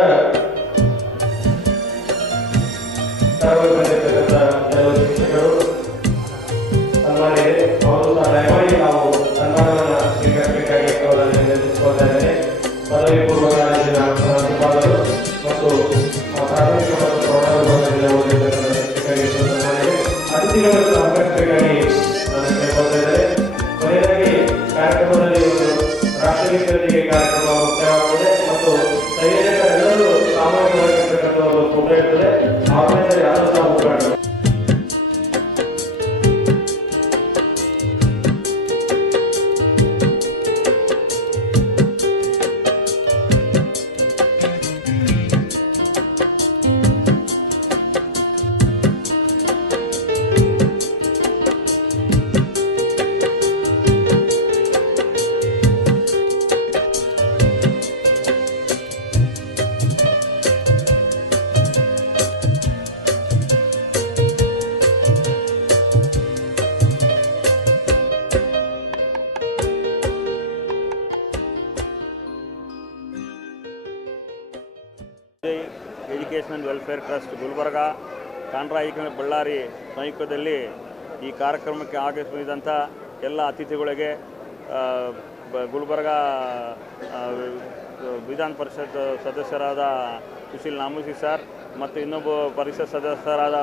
ಬಂದಿರತಕ್ಕಂಥ ಕೆಲವು ಶಿಕ್ಷಕರು ಸನ್ಮಾನಿದೆ, ಅವರು ಸಹ ದಯಮಾಡಿ ನಾವು ಸನ್ಮಾನವನ್ನು ಸ್ವೀಕರಿಸಬೇಕಾಗಿ ಅವರನ್ನು ವಿನಂತಿಸಿಕೊಳ್ತಾ ಇದ್ದೇನೆ. ಪದವಿ ಪೂರ್ವ ಕಾಲೇಜಿನ ಪ್ರಾಂಶುಪಾಲರು ಮತ್ತು ಪ್ರಾಥಮಿಕ ಮತ್ತು ಪ್ರೌಢ ಓದಿರತಕ್ಕಂಥ ಶಿಕ್ಷಕರಿಗೆ ಸನ್ಮಾನಿದೆ. ಅತಿಥಿಗಳನ್ನು ಸಹಕರಿಸಬೇಕಾಗಿ ನಾನು ಕೇಳ್ಕೊಳ್ತಾ ಇದ್ದೇನೆ. ಕೊನೆಯದಾಗಿ ಕಾರ್ಯಕ್ರಮದಲ್ಲಿ ಒಂದು ರಾಷ್ಟ್ರಗೀತೆಯೊಂದಿಗೆ ಕಾರ್ಯಕ್ರಮ ಮುಕ್ತಾಯವಾಗುತ್ತದೆ ಮತ್ತು ಸಂಯೋಜಕರೆಲ್ಲರೂ ಸಾಮಾನ್ಯವಾಗಿರ್ತಕ್ಕಂಥ ಒಂದು ಫೋಟೋ ಇರ್ತದೆ. ಆಮೇಲೆ ಯಾರು ಸಹ ಹೋರಾಟ ಎಜುಕೇಷನಲ್ ವೆಲ್ಫೇರ್ ಟ್ರಸ್ಟ್ ಗುಲ್ಬರ್ಗ, ಕಾಂಡ್ರಾ ಬಳ್ಳಾರಿ ಸಂಯುಕ್ತದಲ್ಲಿ ಈ ಕಾರ್ಯಕ್ರಮಕ್ಕೆ ಆಗಮಿಸಿದಂಥ ಎಲ್ಲ ಅತಿಥಿಗಳಿಗೆ ಗುಲ್ಬರ್ಗ ವಿಧಾನ ಪರಿಷತ್ ಸದಸ್ಯರಾದ ಸುಶೀಲ್ ನಾಮೂಸಿ ಸರ್ ಮತ್ತು ಇನ್ನೊಬ್ಬ ಪರಿಷತ್ ಸದಸ್ಯರಾದ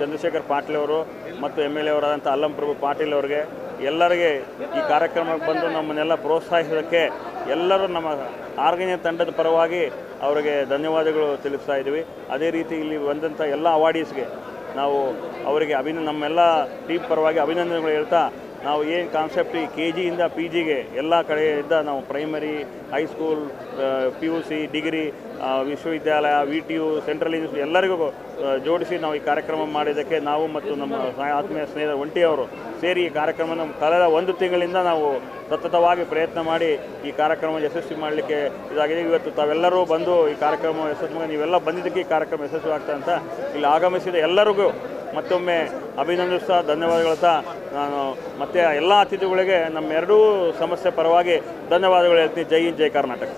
ಚಂದ್ರಶೇಖರ್ ಪಾಟೀಲ್ ಅವರು ಮತ್ತು MLA ಅವರಾದಂಥ ಅಲ್ಲಂಪ್ರಭು ಪಾಟೀಲ್ ಅವರಿಗೆ ಎಲ್ಲರಿಗೆ ಈ ಕಾರ್ಯಕ್ರಮಕ್ಕೆ ಬಂದು ನಮ್ಮನ್ನೆಲ್ಲ ಪ್ರೋತ್ಸಾಹಿಸೋದಕ್ಕೆ ಎಲ್ಲರೂ ನಮ್ಮ ಆರ್ಗನೈಸ್ ತಂಡದ ಪರವಾಗಿ ಅವರಿಗೆ ಧನ್ಯವಾದಗಳು ತಿಳಿಸ್ತಾ ಇದ್ದೀವಿ. ಅದೇ ರೀತಿ ಇಲ್ಲಿ ಬಂದಂಥ ಎಲ್ಲ ಅವಾರ್ಡೀಸ್ಗೆ ನಾವು ಅವರಿಗೆ ನಮ್ಮೆಲ್ಲ ಟೀಮ್ ಪರವಾಗಿ ಅಭಿನಂದನೆಗಳು ಹೇಳ್ತಾ ನಾವು ಏನು ಕಾನ್ಸೆಪ್ಟ್ ಈ KG ಇಂದ PGಗೆ ಎಲ್ಲ ಕಡೆಯಿಂದ ನಾವು ಪ್ರೈಮರಿ, ಹೈಸ್ಕೂಲ್, PUC, ಡಿಗ್ರಿ, ವಿಶ್ವವಿದ್ಯಾಲಯ, VTU, ಸೆಂಟ್ರಲ್ ಯೂನಿವರ್ಸಿಟಿ ಎಲ್ಲರಿಗೂ ಜೋಡಿಸಿ ನಾವು ಈ ಕಾರ್ಯಕ್ರಮ ಮಾಡಿದ್ದಕ್ಕೆ ನಾವು ಮತ್ತು ನಮ್ಮ ಆತ್ಮೀಯ ಸ್ನೇಹಿತ ಒಂಟಿಯವರು ಸೇರಿ ಈ ಕಾರ್ಯಕ್ರಮನ ಕಳೆದ 1 ತಿಂಗಳಿಂದ ನಾವು ಸತತವಾಗಿ ಪ್ರಯತ್ನ ಮಾಡಿ ಈ ಕಾರ್ಯಕ್ರಮ ಯಶಸ್ವಿ ಮಾಡಲಿಕ್ಕೆ ಇದಾಗಿದೆ. ಇವತ್ತು ತಾವೆಲ್ಲರೂ ಬಂದು ಈ ಕಾರ್ಯಕ್ರಮ ಯಶಸ್ವಿ, ನೀವೆಲ್ಲ ಬಂದಿದ್ದಕ್ಕೆ ಈ ಕಾರ್ಯಕ್ರಮ ಯಶಸ್ವಿ ಆಗ್ತದೆ ಅಂತ ಇಲ್ಲಿ ಆಗಮಿಸಿದ ಎಲ್ಲರಿಗೂ ಮತ್ತೊಮ್ಮೆ ಅಭಿನಂದಿಸ್ತಾ ಧನ್ಯವಾದಗಳು ನಾನು ಮತ್ತೆ ಎಲ್ಲ ಅತಿಥಿಗಳಿಗೆ ನಮ್ಮ ಎರಡೂ ಸಂಸ್ಥೆ ಪರವಾಗಿ ಧನ್ಯವಾದಗಳು ಹೇಳ್ತೀನಿ. ಜೈ ಹಿಂದ್, ಜೈ ಕರ್ನಾಟಕ.